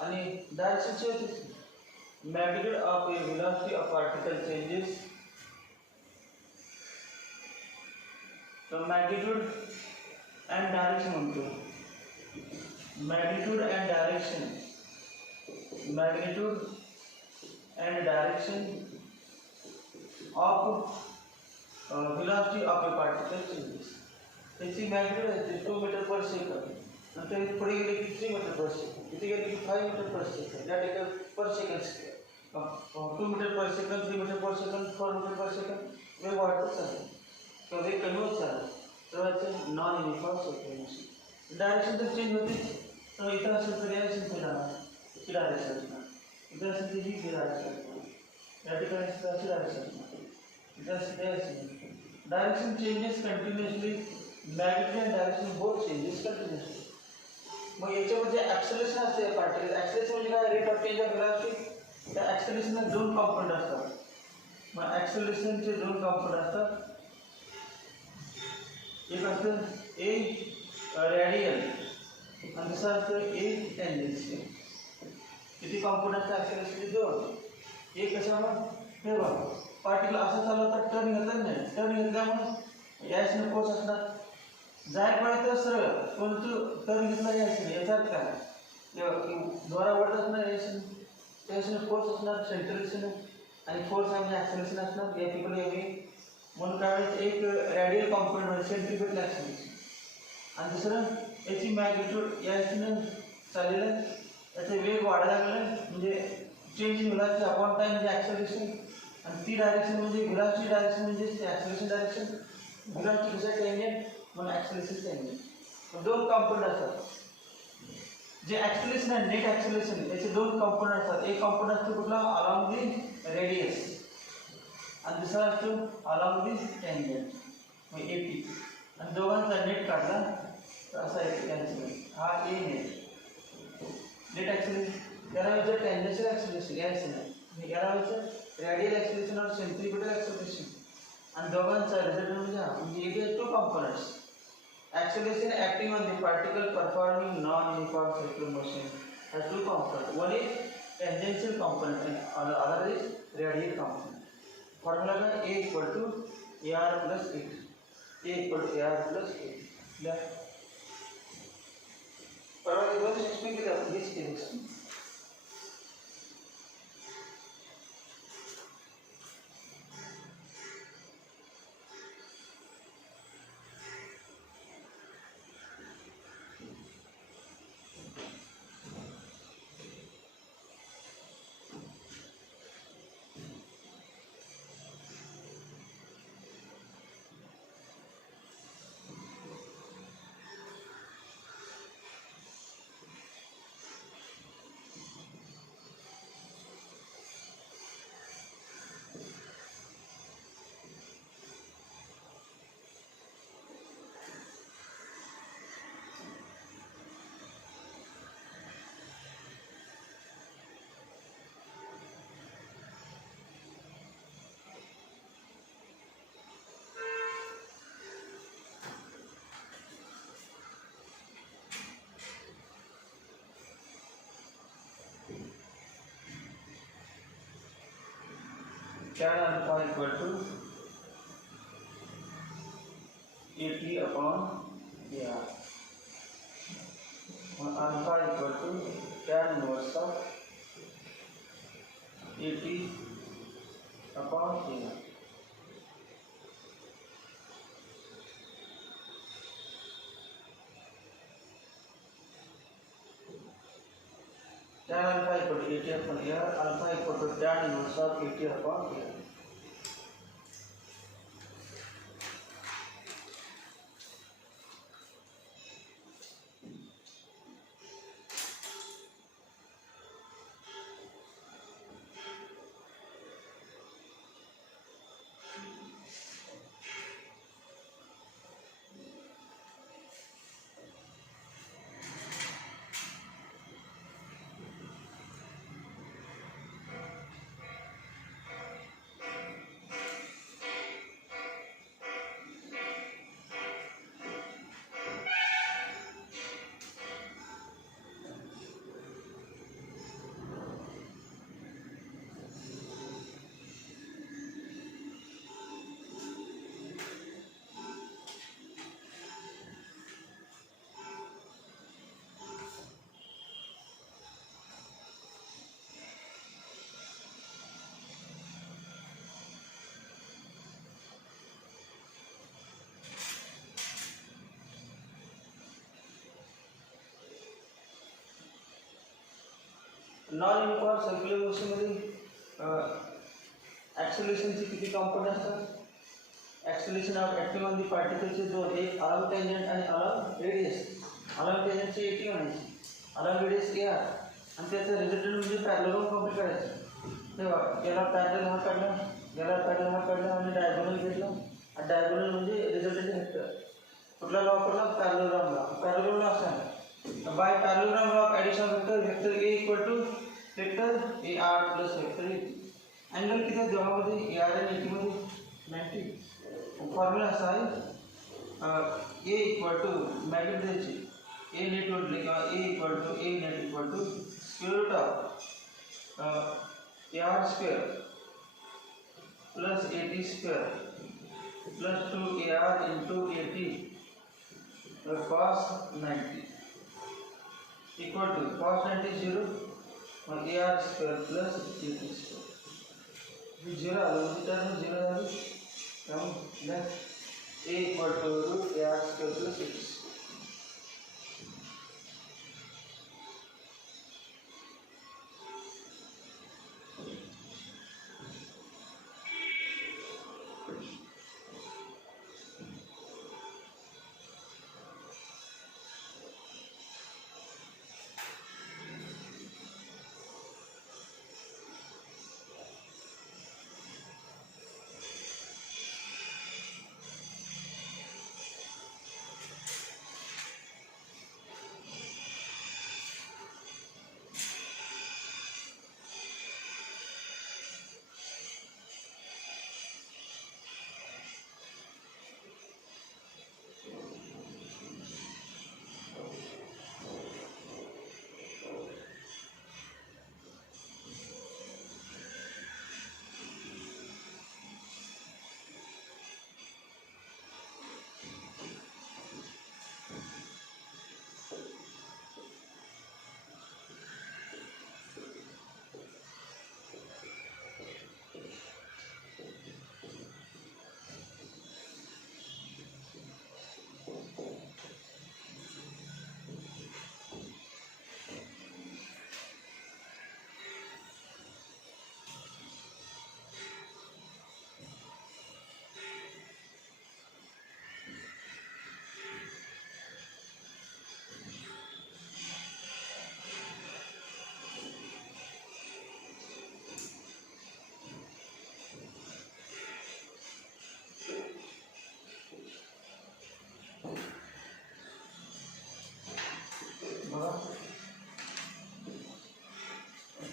आणि डायरेक्शनचे होते magnitude of a velocity of particle changes. So magnitude and direction म्हणतो magnitude and direction of velocity of a particle changes. त्याची magnitude आहे 2 metre per second नंतर पुढे गेले की 3 metre per second इथे गेले की 5 मीटर पर सेकंड या ठिकाणी पर second 2 metre per second 3 metre per second 4 metre per second वेग वाढतच चालतो किंवा वेग कमी होत चालतो तर नॉन युनिफॉर्म सर्क्युलेशन डायरेक्शन तर चेंज होतेच तर इथं असेल तर या असेल जाणार ही डायरेक्शन असणार इथं असेल तर ही डायरेक्शन या ठिकाणी अशी डायरेक्शन असणार इथं असेल ते असेल direction changes continuously magnitude and direction both changes continuously. मग याच्यामध्ये ॲक्सेलरेशन असते पार्टिकल ॲक्सेलरेशन म्हणजे काय rate of change of velocity त्या ॲक्सेलरेशनला दोन कंपोनंट असतात मग ॲक्सेलरेशनचे दोन कंपोनंट असतात एक असतं ए रॅडियल आणि दुसरं असतं ए टेंजेन्शियल किती कंपोनंट असतात ॲक्सेलरेशनचे दोन एक कशामुळे हे बघा पार्टिकल असं चालवतात टर्न घेतात नाही टर्न घेतल्यामुळे यासने फोर्स असणार जाय पडे तर सरळ परंतु टर्न घेतला यायचं याचा काय द्वारा वळत असणार यासने फोर्स असणार सेंट्रलेशन आणि फोर्स आणि ॲक्सेलरेशन असणार या तिकडे एवढी म्हणून काय एक रॅडियल कॉम्पोनंट सेंट्रिपेटल ॲक्सेलरेशन आणि दुसरं याची मॅग्निट्यूड यासने चाललेलं याचा वेग वाढायला लागला म्हणजे change in velocity upon time म्हणजे ॲक्सेलरेशन आणि ती डायरेक्शन म्हणजे व्हेलॉसिटी डायरेक्शन म्हणजे ॲक्सेलरेशन डायरेक्शन व्हेलॉसिटी कशा टेंजेंट म्हणून ॲक्सेलरेशन टेंजेंट दोन कंपोनंट असतात जे ॲक्सेलरेशन आहे नेट ॲक्सेलरेशन याचे दोन कंपोनंट असतात एक कंपोनंट असतो कुठला अलॉंग दी रेडियस आणि दुसरा असतो अलॉंग दी टेंजेंट मग एटी आणि दोघांचा नेट काढला तर असा एक कॅन्सल हा ए नेट ॲक्सेलरेशन त्याला विचार टेंजेन्शियल ॲक्सेलरेशन यायचं नाही याला विचार radial acceleration or centripetal acceleration and दोघांचा रिझल्ट म्हणजे it has two components acceleration acting on the particle performing non-uniform circular motion has two components one is tangential component and other is radial component formula का a equal to ar plus 8 a equal to ar plus 8 या परवा दिवस explain केलं आपण हेच केलं tan alpha equal to 80 upon AR and alpha equal to tan inverse of 80 upon AR. Tan alpha equal to 80 upon AR, alpha equal to tan inverse of 80 upon AR. Non uniform circular मोशनमध्ये ॲक्सेलरेशनचे किती component असतात? Acceleration of acting on the पार्टिकलचे दोन, एक along tangent आणि along radius. Along टेंजंटचे 80 म्हणायचे, अलॉंग रेडियस AR, आणि त्याचा रिझल्टंट म्हणजे पॅरलल कॉम्प्लीट करायचं. तेव्हा याला पॅरलल हा काढला, याला पॅरलल हा काढला आणि डायगोनल घेतला. आणि डायगोनल म्हणजे रिझल्टंट व्हेक्टर. कुठला लॉ वापरला? Parallelogram law. पॅरलोग्राम लॉ असा आहे, by parallelogram law of addition of vector, vector A equal to vector AR plus vector AT. Angle किती आहे दोघांमध्ये? AR आणि AT मध्ये 90. फॉर्म्युला असा आहे, A इक्वल टू मॅग्नेट द्यायची, A नेट म्हटले किंवा A equal to A net equal to square root of AR square plus AT square plus 2AR into AT cos 90 equal to cos 90 0 और AR square plus AT square. हे 0 आलं म्हणजे term 0 झाली. त्यामुळे A equal to root AR square plus AT square.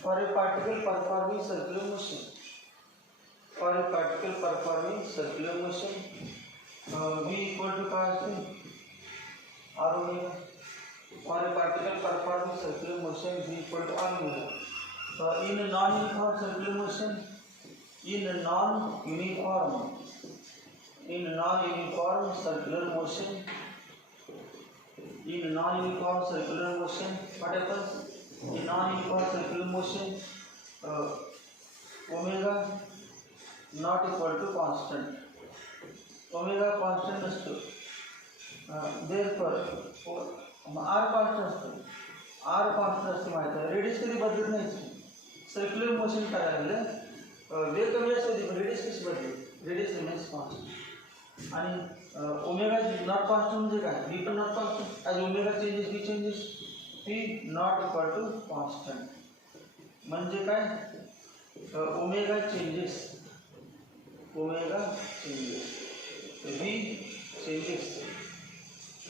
For a particle performing circular motion, for a particle performing circular motion, V equal to काय असते? R omega. For a particle performing circular motion, V equal to R omega. In a non-uniform circular motion, in a non-uniform circular motion, in non-uniform circular motion, what happens? In non-uniform circular motion, omega not equal to constant. Omega constant असतो. Therefore, R constant असतो. R constant असते माहिती आहे. Radius कधी बदलत नाही. Circular motion काय झालं? वेग कमी असते, रेडियस कशी बदलते? Radius remains constant. आणि ओमेगा नॉट कॉन्स्टंट म्हणजे काय? V पण not constant. As omega changes V changes. P not equal to constant. म्हणजे काय? ओमेगा चेंजेस, V चेंजेस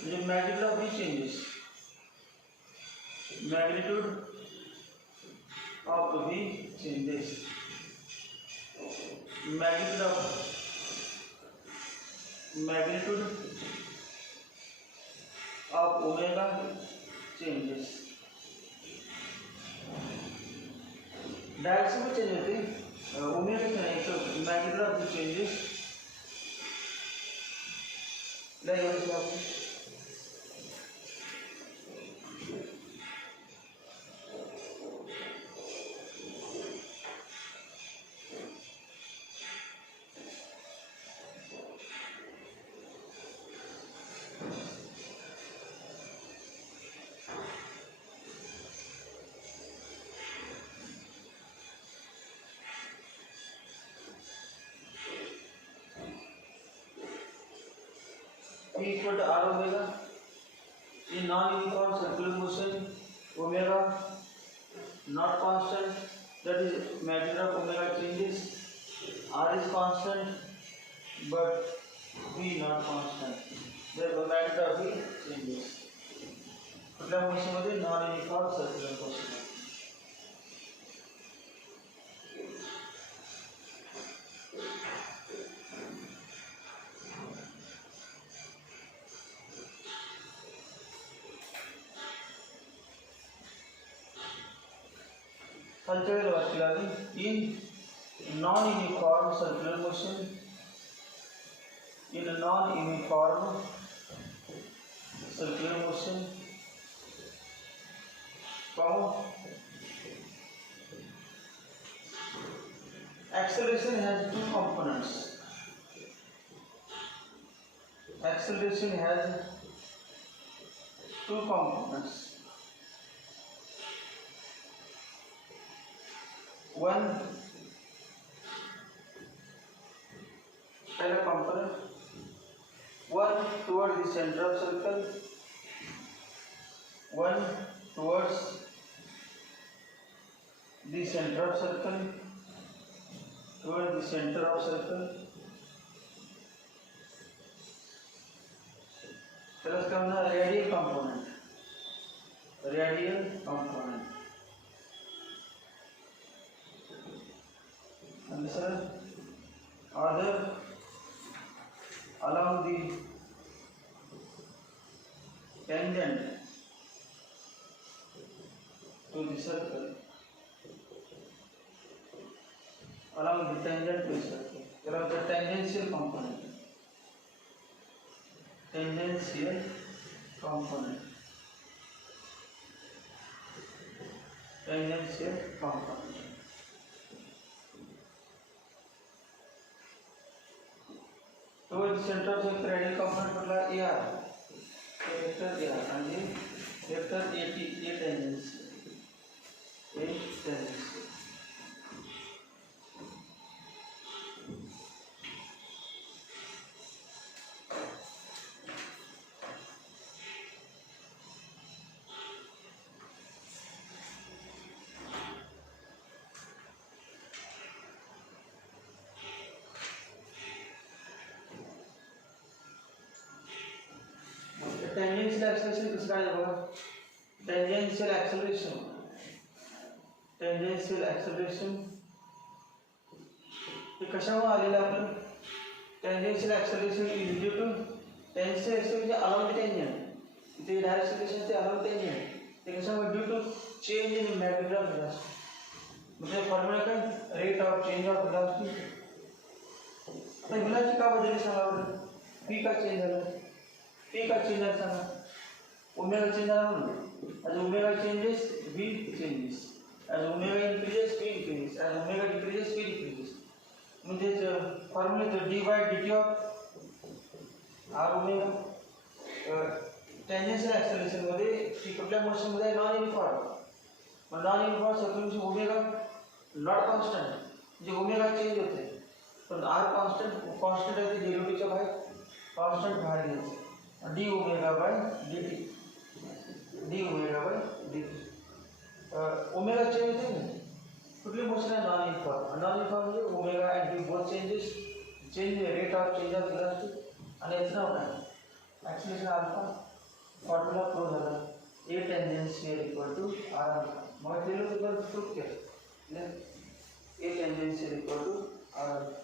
म्हणजे magnitude of V changes, magnitude of V changes, magnitude of omega changes. Direction में change होते omega के नहीं, तो magnitude of the changes like आपको P equal to R omega. In non-uniform circular motion, omega not constant, that is magnitude of omega changes. R is constant, but V not constant. Therefore, magnitude of V changes. कुठल्या motion मध्ये non uniform circular motion. पंचवेल वाक्याला in non-uniform circular motion, in a non-uniform circular motion, acceleration has two components. Acceleration has two components. One component, one towards the center of circle, one towards the center of circle, towards the center of circle. Let's come to radial component. Radial component. And this other along the tangent to the circle. Along the tangent to the circle. There are the tangential component. Tangential component. Tangential component. Towards the center of the radial component म्हटला AR. Vector AR आणि vector AT A tangential. A tangential. Tangential acceleration किसका है बघा? Tangential acceleration. Tangential acceleration ये कशामुळे आलेलं आपण? Tangential acceleration is due to tangential acceleration along the tangent. इथे direct acceleration ते along tangent. ते कशामुळे due to change in magnitude of velocity. म्हणजे फॉर्म्युला काय? Rate of change of velocity. आता velocity का बदलली सांगा बरं? V का चेंज झाला? P का चेंज झाला सांगा? ओमेगा चेंज झाला म्हणून. As omega changes, V changes. As omega increases, P increases. As omega decreases, P decreases. म्हणजे फॉर्म्युला dy dt of r omega tangential acceleration मध्ये ती कुठल्या मोशन मध्ये नॉन युनिफॉर्म. मग नॉन युनिफॉर्म सर्क्युलरची ओमेगा नॉट कॉन्स्टंट म्हणजे ओमेगा चेंज होते पण r कॉन्स्टंट आहे ते डेरिव्हेटिव्हच्या बाहेर कॉन्स्टंट बाहेर घ्यायचं. D omega by dt. D omega by dt. Omega change होते ना कुठली मोशन आहे नॉन युनिफॉर्म. नॉन युनिफॉर्म म्हणजे omega and D both changes. Change rate of change of velocity आणि याचं नाव काय ॲक्सिलरेशन अल्फा. फॉर्म्युला प्रूव्ह झाला. A tangential equal to R alpha. मग ते लोक प्रूव्ह केलं. A tangential equal to R alpha.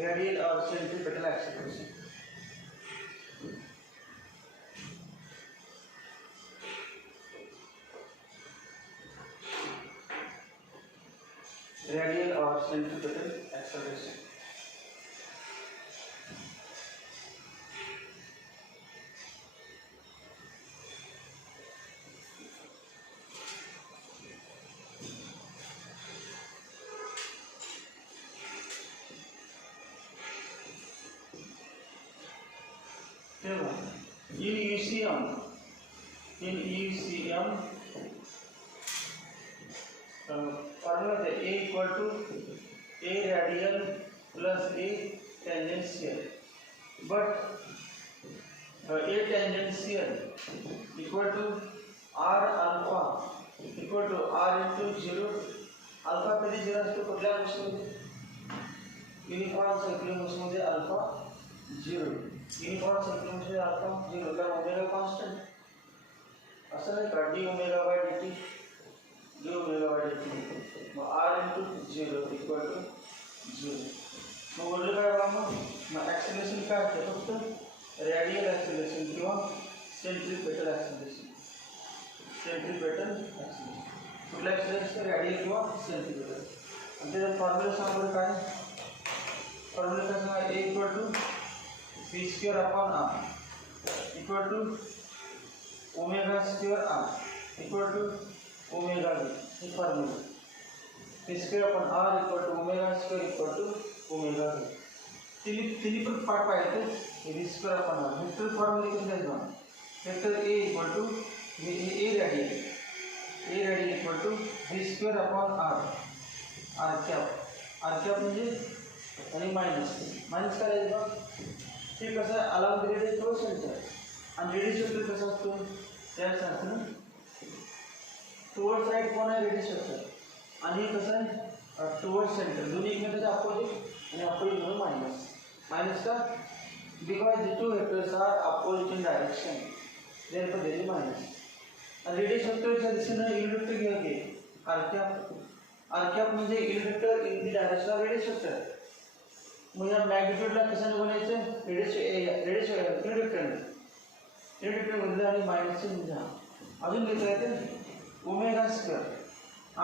radial or centripetal acceleration. Radial or centripetal acceleration. In ECM, formula is A equal to A radial plus A tangential, but A tangential equal to R alpha equal to R into 0. Alpha कधी 0 असतो कुठल्या गोष्टीमध्ये? Uniform circular मोशनमध्ये alpha 0. Uniform circular मोशनमध्ये alpha 0 कारण omega constant असं नाही का D omega by D T मग आर इंटू 0 इक्वल टू 0. मग बोललं काय बघा मग ॲक्सिलेशन काय असतं फक्त रॅडियल ॲक्सिलेशन किंवा सेंट्रिपेटल ॲक्सिलेशन. कुठलं ॲक्सिलेशन रॅडियल किंवा सेंट्रिपेटल. आणि त्याचा फॉर्म्युला सांगा काय? फॉर्म्युला काय सांगा? A equal to p square upon r equal to omega square r equal to omega b. ही formula p square upon r equal to omega square equal to omega b. तिन्ही पण part पाहिजे. B square upon r vector formula किती द्यायचा? Vector a equal to a radial equal to b square upon r cap म्हणजे आणि minus करायचं बघ. ते कसं आहे अलाउड रेडियल किंवा सेंटर आणि रेडियल वेक्टर कसं असतो त्याच असतं टुवर्ड्स राईट कोण आहे रेडियल वेक्टर आणि कसं आहे टुवर्ड्स सेंटर. दोन्ही एकमेकांचे अपोजिट आणि अपोजिट म्हणून मायनस का because the two vectors are opposite in direction therefore there is minus. आणि रेडियल वेक्टरच्या दिशेने युनिट वेक्टर घ्या की आर कॅप म्हणजे unit vector in the direction of radial vector. मग या मॅग्निट्यूडला कशाने बनायचं? रेडियल वेक्टर म्हणजे आणि मायनसचे म्हणजे अजून लिहिता येते ओमेगा स्क्वेअर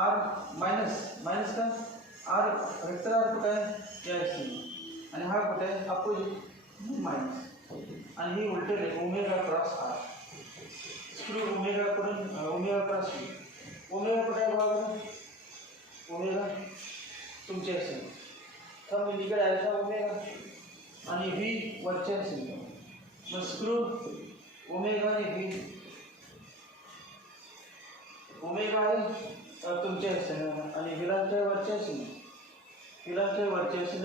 आर मायनस का आर वेक्टर आर कुठं आहे या दिशेने आणि हा कुठे आहे अपोजिट मायनस आणि ही उलट आहे omega cross R. Screw omega करून ओमेगा क्रॉस ओमेगा कुठे आहे बघा. ओमेगा तुमच्या असेल तर मग इकडे अल्फा ओमेगा आणि व्ही वरच्या असेल मग स्क्रू ओमेगा आणि व्ही ओमेगा आहे तुमच्या असेल आणि विलांच्या वरच्या असेल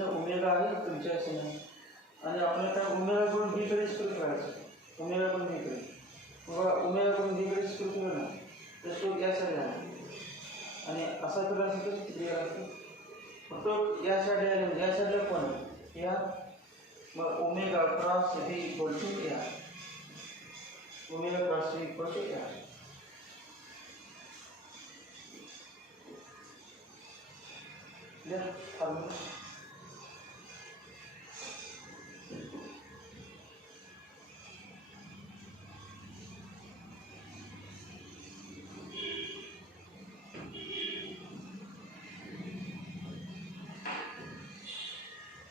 ओमेगा आहे तुमच्या असेल आणि आपल्याला काय ओमेगा करून व्हीकडे स्क्रू करायचं. ओमेगा करून व्हीकडे ओमेगा करून व्हीकडे स्क्रू केलं ना तर तो या साईड आहे आणि असा केला असेल तर क्लिअर असतो. फक्त या साईडला कोण या मग omega cross v equal to या omega cross v equal to या.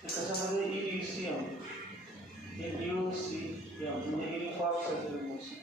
कशामध्ये EUCM म्हणजे uniform circular motion.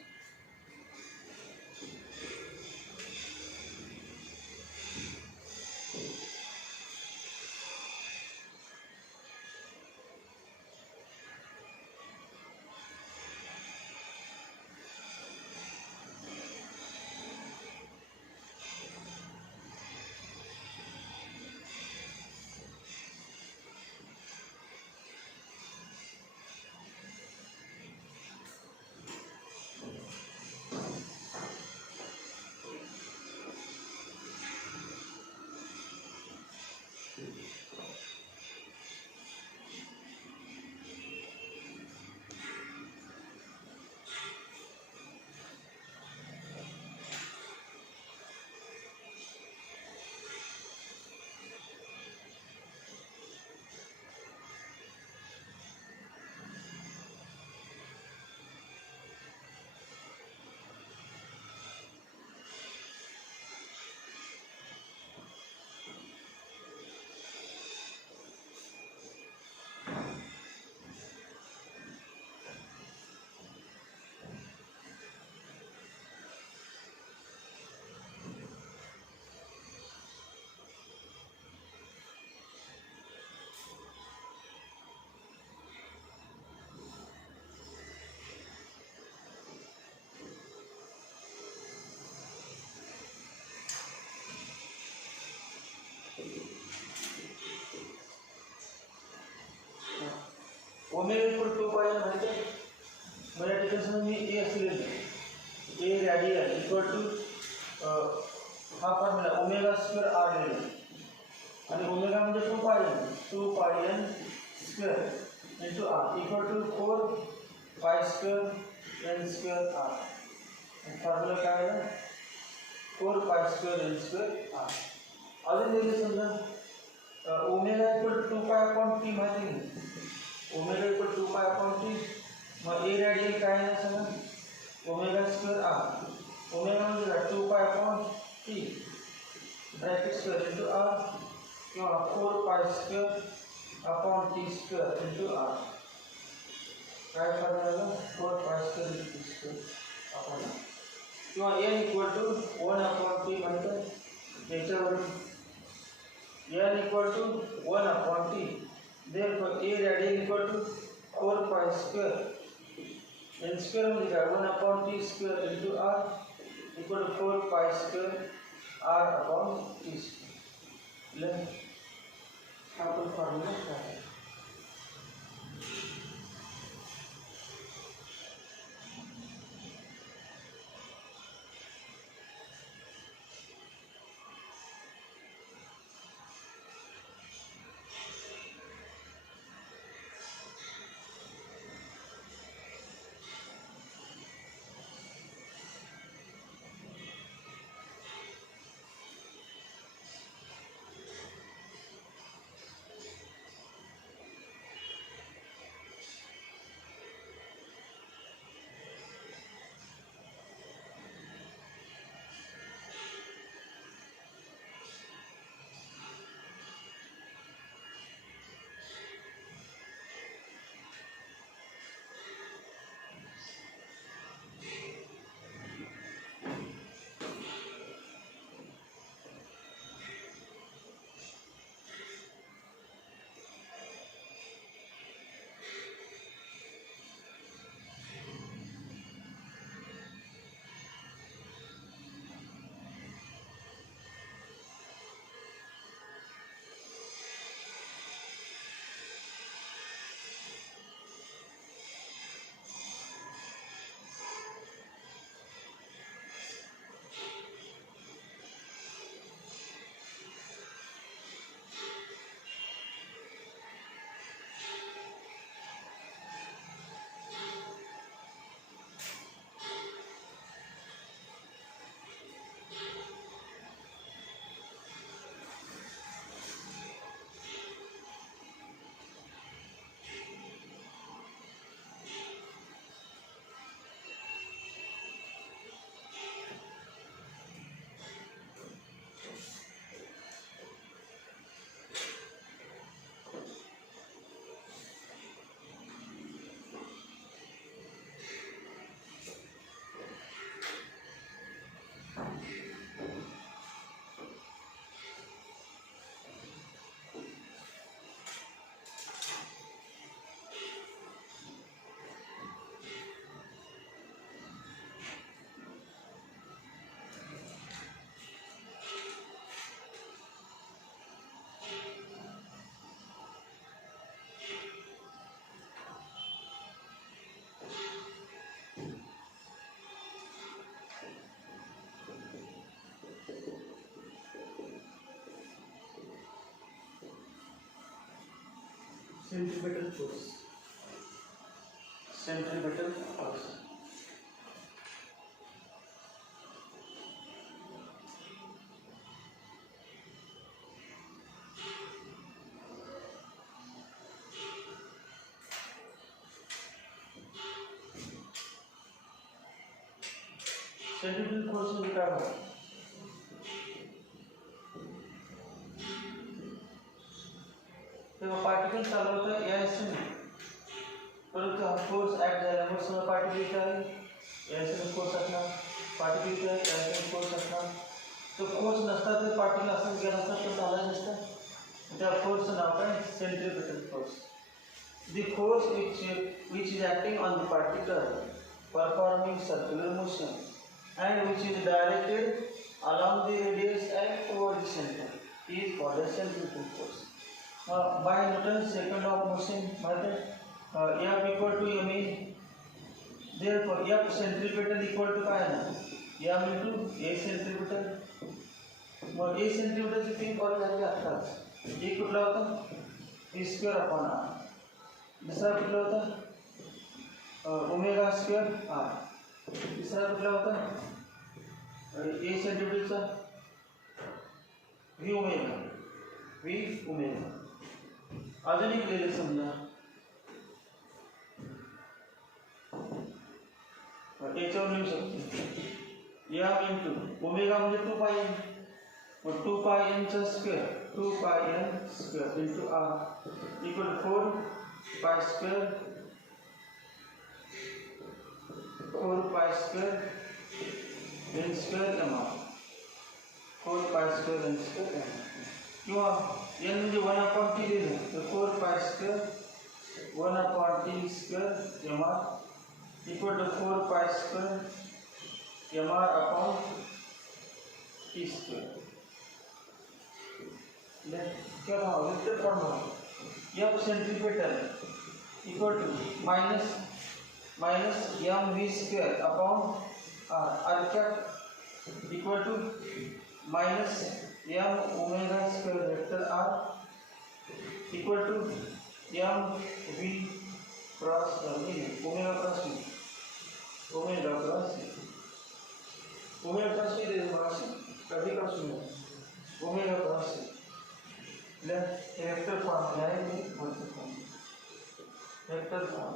Omega equal 2 pi माहिती आहे. मला ठिकाणी मी ए असलेले ए रेडियल इक्वल टू हा फॉर्म्युला ओमेगा स्क्वेअर आर लिहिला आणि ओमेगा म्हणजे 2 pi n square into r equal to 4 pi square n square r. Formula काय आहे 4 pi square n square R. अजून दिले समजा omega equal to 2 pi upon T माहिती नाही. Omega equal 2 pi upon T मग ए रेडियल काय आहे समजा ओमेगा स्क्वेअर आर. ओमेगा म्हणजे 2 pi upon t bracket square into r किंवा 4 pi square upon t square into r. काय formula 4 pi square into t square upon r किंवा N equal to 1 upon t म्हणतो याच्यावरून n equal to 1 upon t. therefore a radial equal to 4 pi square n square म्हणजे काय 1 upon t square into r equal to 4 pi square r upon t square. हा पण formula काय आहे. Centripetal force. Centripetal force. Centripetal force म्हणजे काय होतं? तेव्हा पार्टिकल चालवता यायचं नाही, परंतु हा फोर्स ऍक्ट झाल्यामुळे समजा पार्टिकल आहे यायचं फोर्स असणार, पार्टिकल यायचं फोर्स असणार. तो फोर्स नसता तर पार्टिकल असं गेला असता तर झाला नसता. त्या फोर्सचं नाव काय centripetal force. The force which is acting on the particle performing circular motion and which is directed along the radius and toward the center is called a centripetal force. By Newton's second law of motion, F equal to m e. Therefore F centripetal equal to काय ना m into a centripetal. मग a centripetal चे तीन call झाले आताच. एक कुठला होता e square upon r. दुसरा कुठला होता ओमेगा स्क्वेअर r. तिसरा कुठला होता a सेंटीमीटरचा v ओमेगा. अजून एक लिहिले समजा याच्यावर लिहू शकतो m इंटू ओमेगा म्हणजे 2 पाय n. मग 2 पाय n चा square 2 pi n square into r equal 4 pi square 4 pi square n square m r 4 pi square n square m किंवा n म्हणजे 1/t दिलं तर 4 pi square 1/t square m r equal to 4 pi square m r upon t square. क्या भाव vector form f centripetal equal to minus m v square upon r cap equal to minus m omega square vector r equal to m v cross omega cross दे कभी cross omega cross vector form है vector form.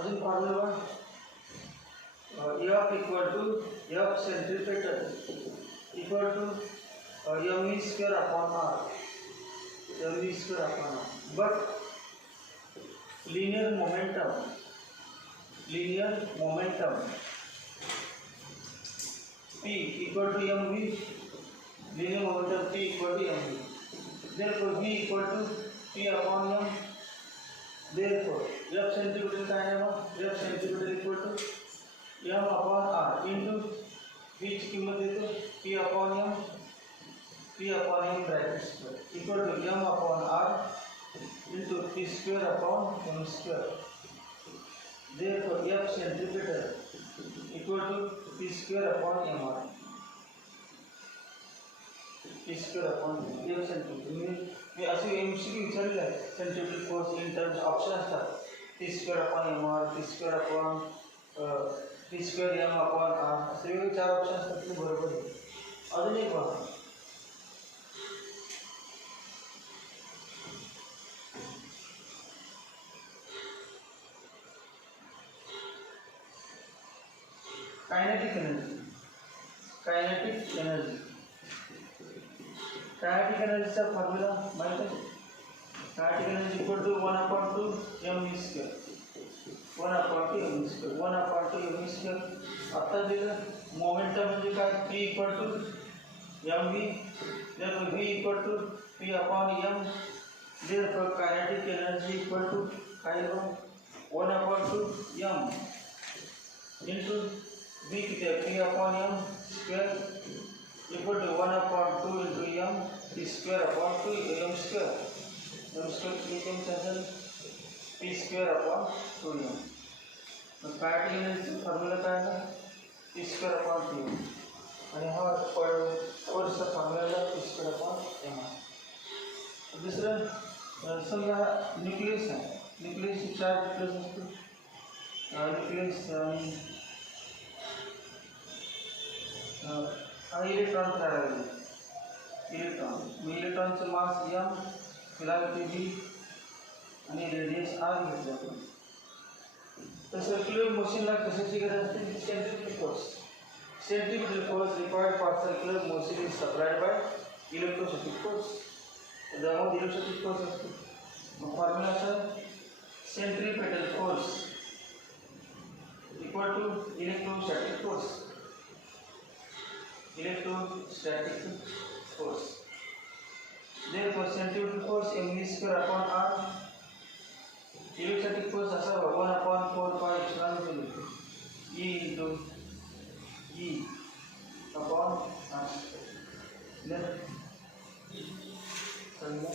अजून formula f equal to f centripetal equal to m v square upon r but linear momentum p equal to mv linear momentum p equal to mv. therefore v equal to p upon m. therefore f centripetal का है वो f centripetal equal to m upon r into v की कीमत दे तो p upon m bracket square equal to m upon r into p square upon m square. therefore f centripetal equal to p square upon mr p square upon f centripetal. मी असे MCQ विचारले आहे centripetal force in terms option असतात p square upon mr p square upon p square m upon r असे वेगवेगळे चार option असतात ते बरोबर आहे. अजून एक बघा kinetic energy, kinetic energy, kinetic एनर्जीचा फॉर्म्युला माहिती आहे? Kinetic energy equal to 1/2 mv², 1/2 mv², 1/2 mv². आता दिलं मोमेंटम म्हणजे काय? p equal to mv, therefore v equal to p upon m, therefore kinetic energy equal to काय होईल? 1/2 m इंटू v किती आहे? p upon m square equal to 1/2 into m square upon 2 m square, m square किती असेल? p square upon 2m. मग kinetic एनर्जीचा formula काय आहे? p square upon 2m. आणि हा फोर्सचा formula p square upon m आहे. दुसरं समजा न्यूक्लियस आहे, न्यूक्लियसची चार्ज न्यूक्लियस असतो, न्यूक्लियस आणि हा इलेक्ट्रॉन तयार झाले, इलेक्ट्रॉन, इलेक्ट्रॉनचं मास m, फिलारिटी v आणि रेडियस r घेतलं आपण. तर सर्क्युलर मोशनला कशाची गरज असते? Centripetal force. Centripetal force required for circular motion is supplied by electrostatic force. त्यामुळे इलेक्ट्रोस्टॅटिक फोर्स असतो. मग फॉर्म्युला असा, centripetal force equal to electrostatic force, electrostatic force. Therefore centripetal force mv² upon r, electrostatic force असा 1/4πε0 E into E upon r. समजा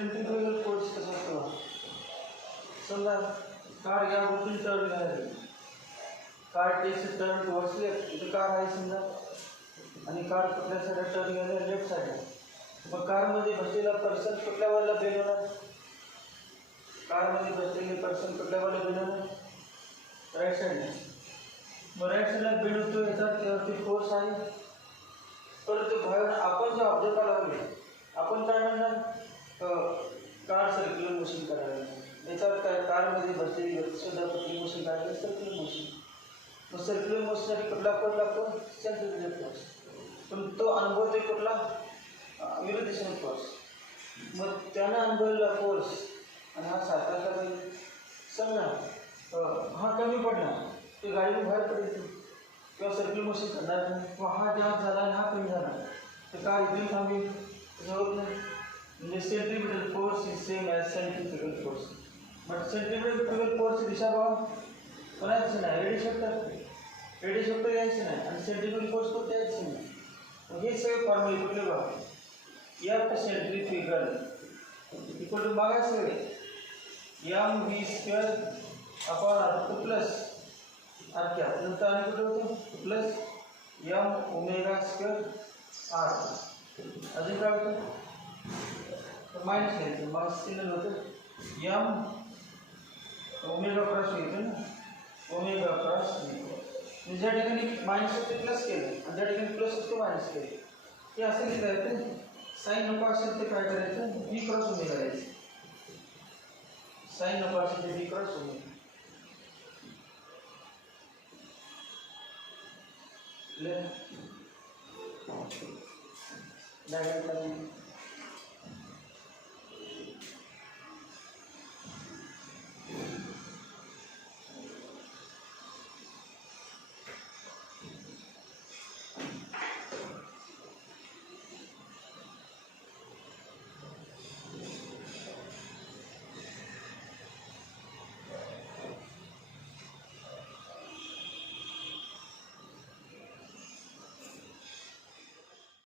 centrifugal force कसा असतो? समजा कार या गोष्टी टर्न घ्यायला, car takes turn towards left, इथे कार आहे समजा आणि कार कुठल्या साईडला टर्न घ्यायला, लेफ्ट साईडला. मग कारमध्ये बसलेला पर्सन कुठल्या बाजूला बेंड होणार? कारमध्ये बसलेले पर्सन कुठल्या बाजूला बेंड होणार? राईट साईडला. मग राईट साईडला बेंड होतो, याचा त्यावरती फोर्स आहे. परंतु बाहेर आपण जो ऑब्जेक्ट लावले, आपण काय म्हणणार? कार सर्क्युलर मोशन करायला. याच्यात काय, कारमध्ये बसलेली व्यक्ती सुद्धा कुठली मोशन करायला? Circular motion. मग सर्क्युलर मोशनसाठी कुठला फोर्स लागतो? Centrifugal force. पण तो अनुभवते कुठला? विरुद्ध दिशेने फोर्स. मग त्यानं अनुभवलेला फोर्स आणि हा सारखा पाहिजे. समजा हा कमी पडला, ते गाडीने बाहेर पडेल किंवा सर्क्युलर मोशन करणार नाही, किंवा हा जास्त झाला आणि हा कमी झाला तर कार इथून थांबेल, तसं होत नाही. म्हणजे centrifugal force is same as centrifugal force. But centrifugal फोर्सची दिशा बघा कोणाची नाही, रेडिएशन यायची नाही आणि सेंट्रीफ्युगल फोर्स पण यायची नाही. हे सगळे फॉर्म्युले कुठले बघा, एफ सेंट्रीफ्युगल इक्वल टू बघा सगळे M V square upon R plus R cap, नंतर आणि कुठे होतं plus M omega square R. अजून काय होतं? मायनस घ्यायचं, मायनस चिन्ह होतं एम ओमेगा क्रॉस घ्यायचं ना, ओमेगा क्रॉस. ज्या ठिकाणी मायनस ते प्लस केलं आणि ज्या ठिकाणी प्लस असतो मायनस केलं, ते असं लिहिता येतं. साईन नको असेल ते काय करायचं? बी क्रॉस ओमेगा करायचं. साईन नको असेल ते बी क्रॉस ओमेगा. डायग्राम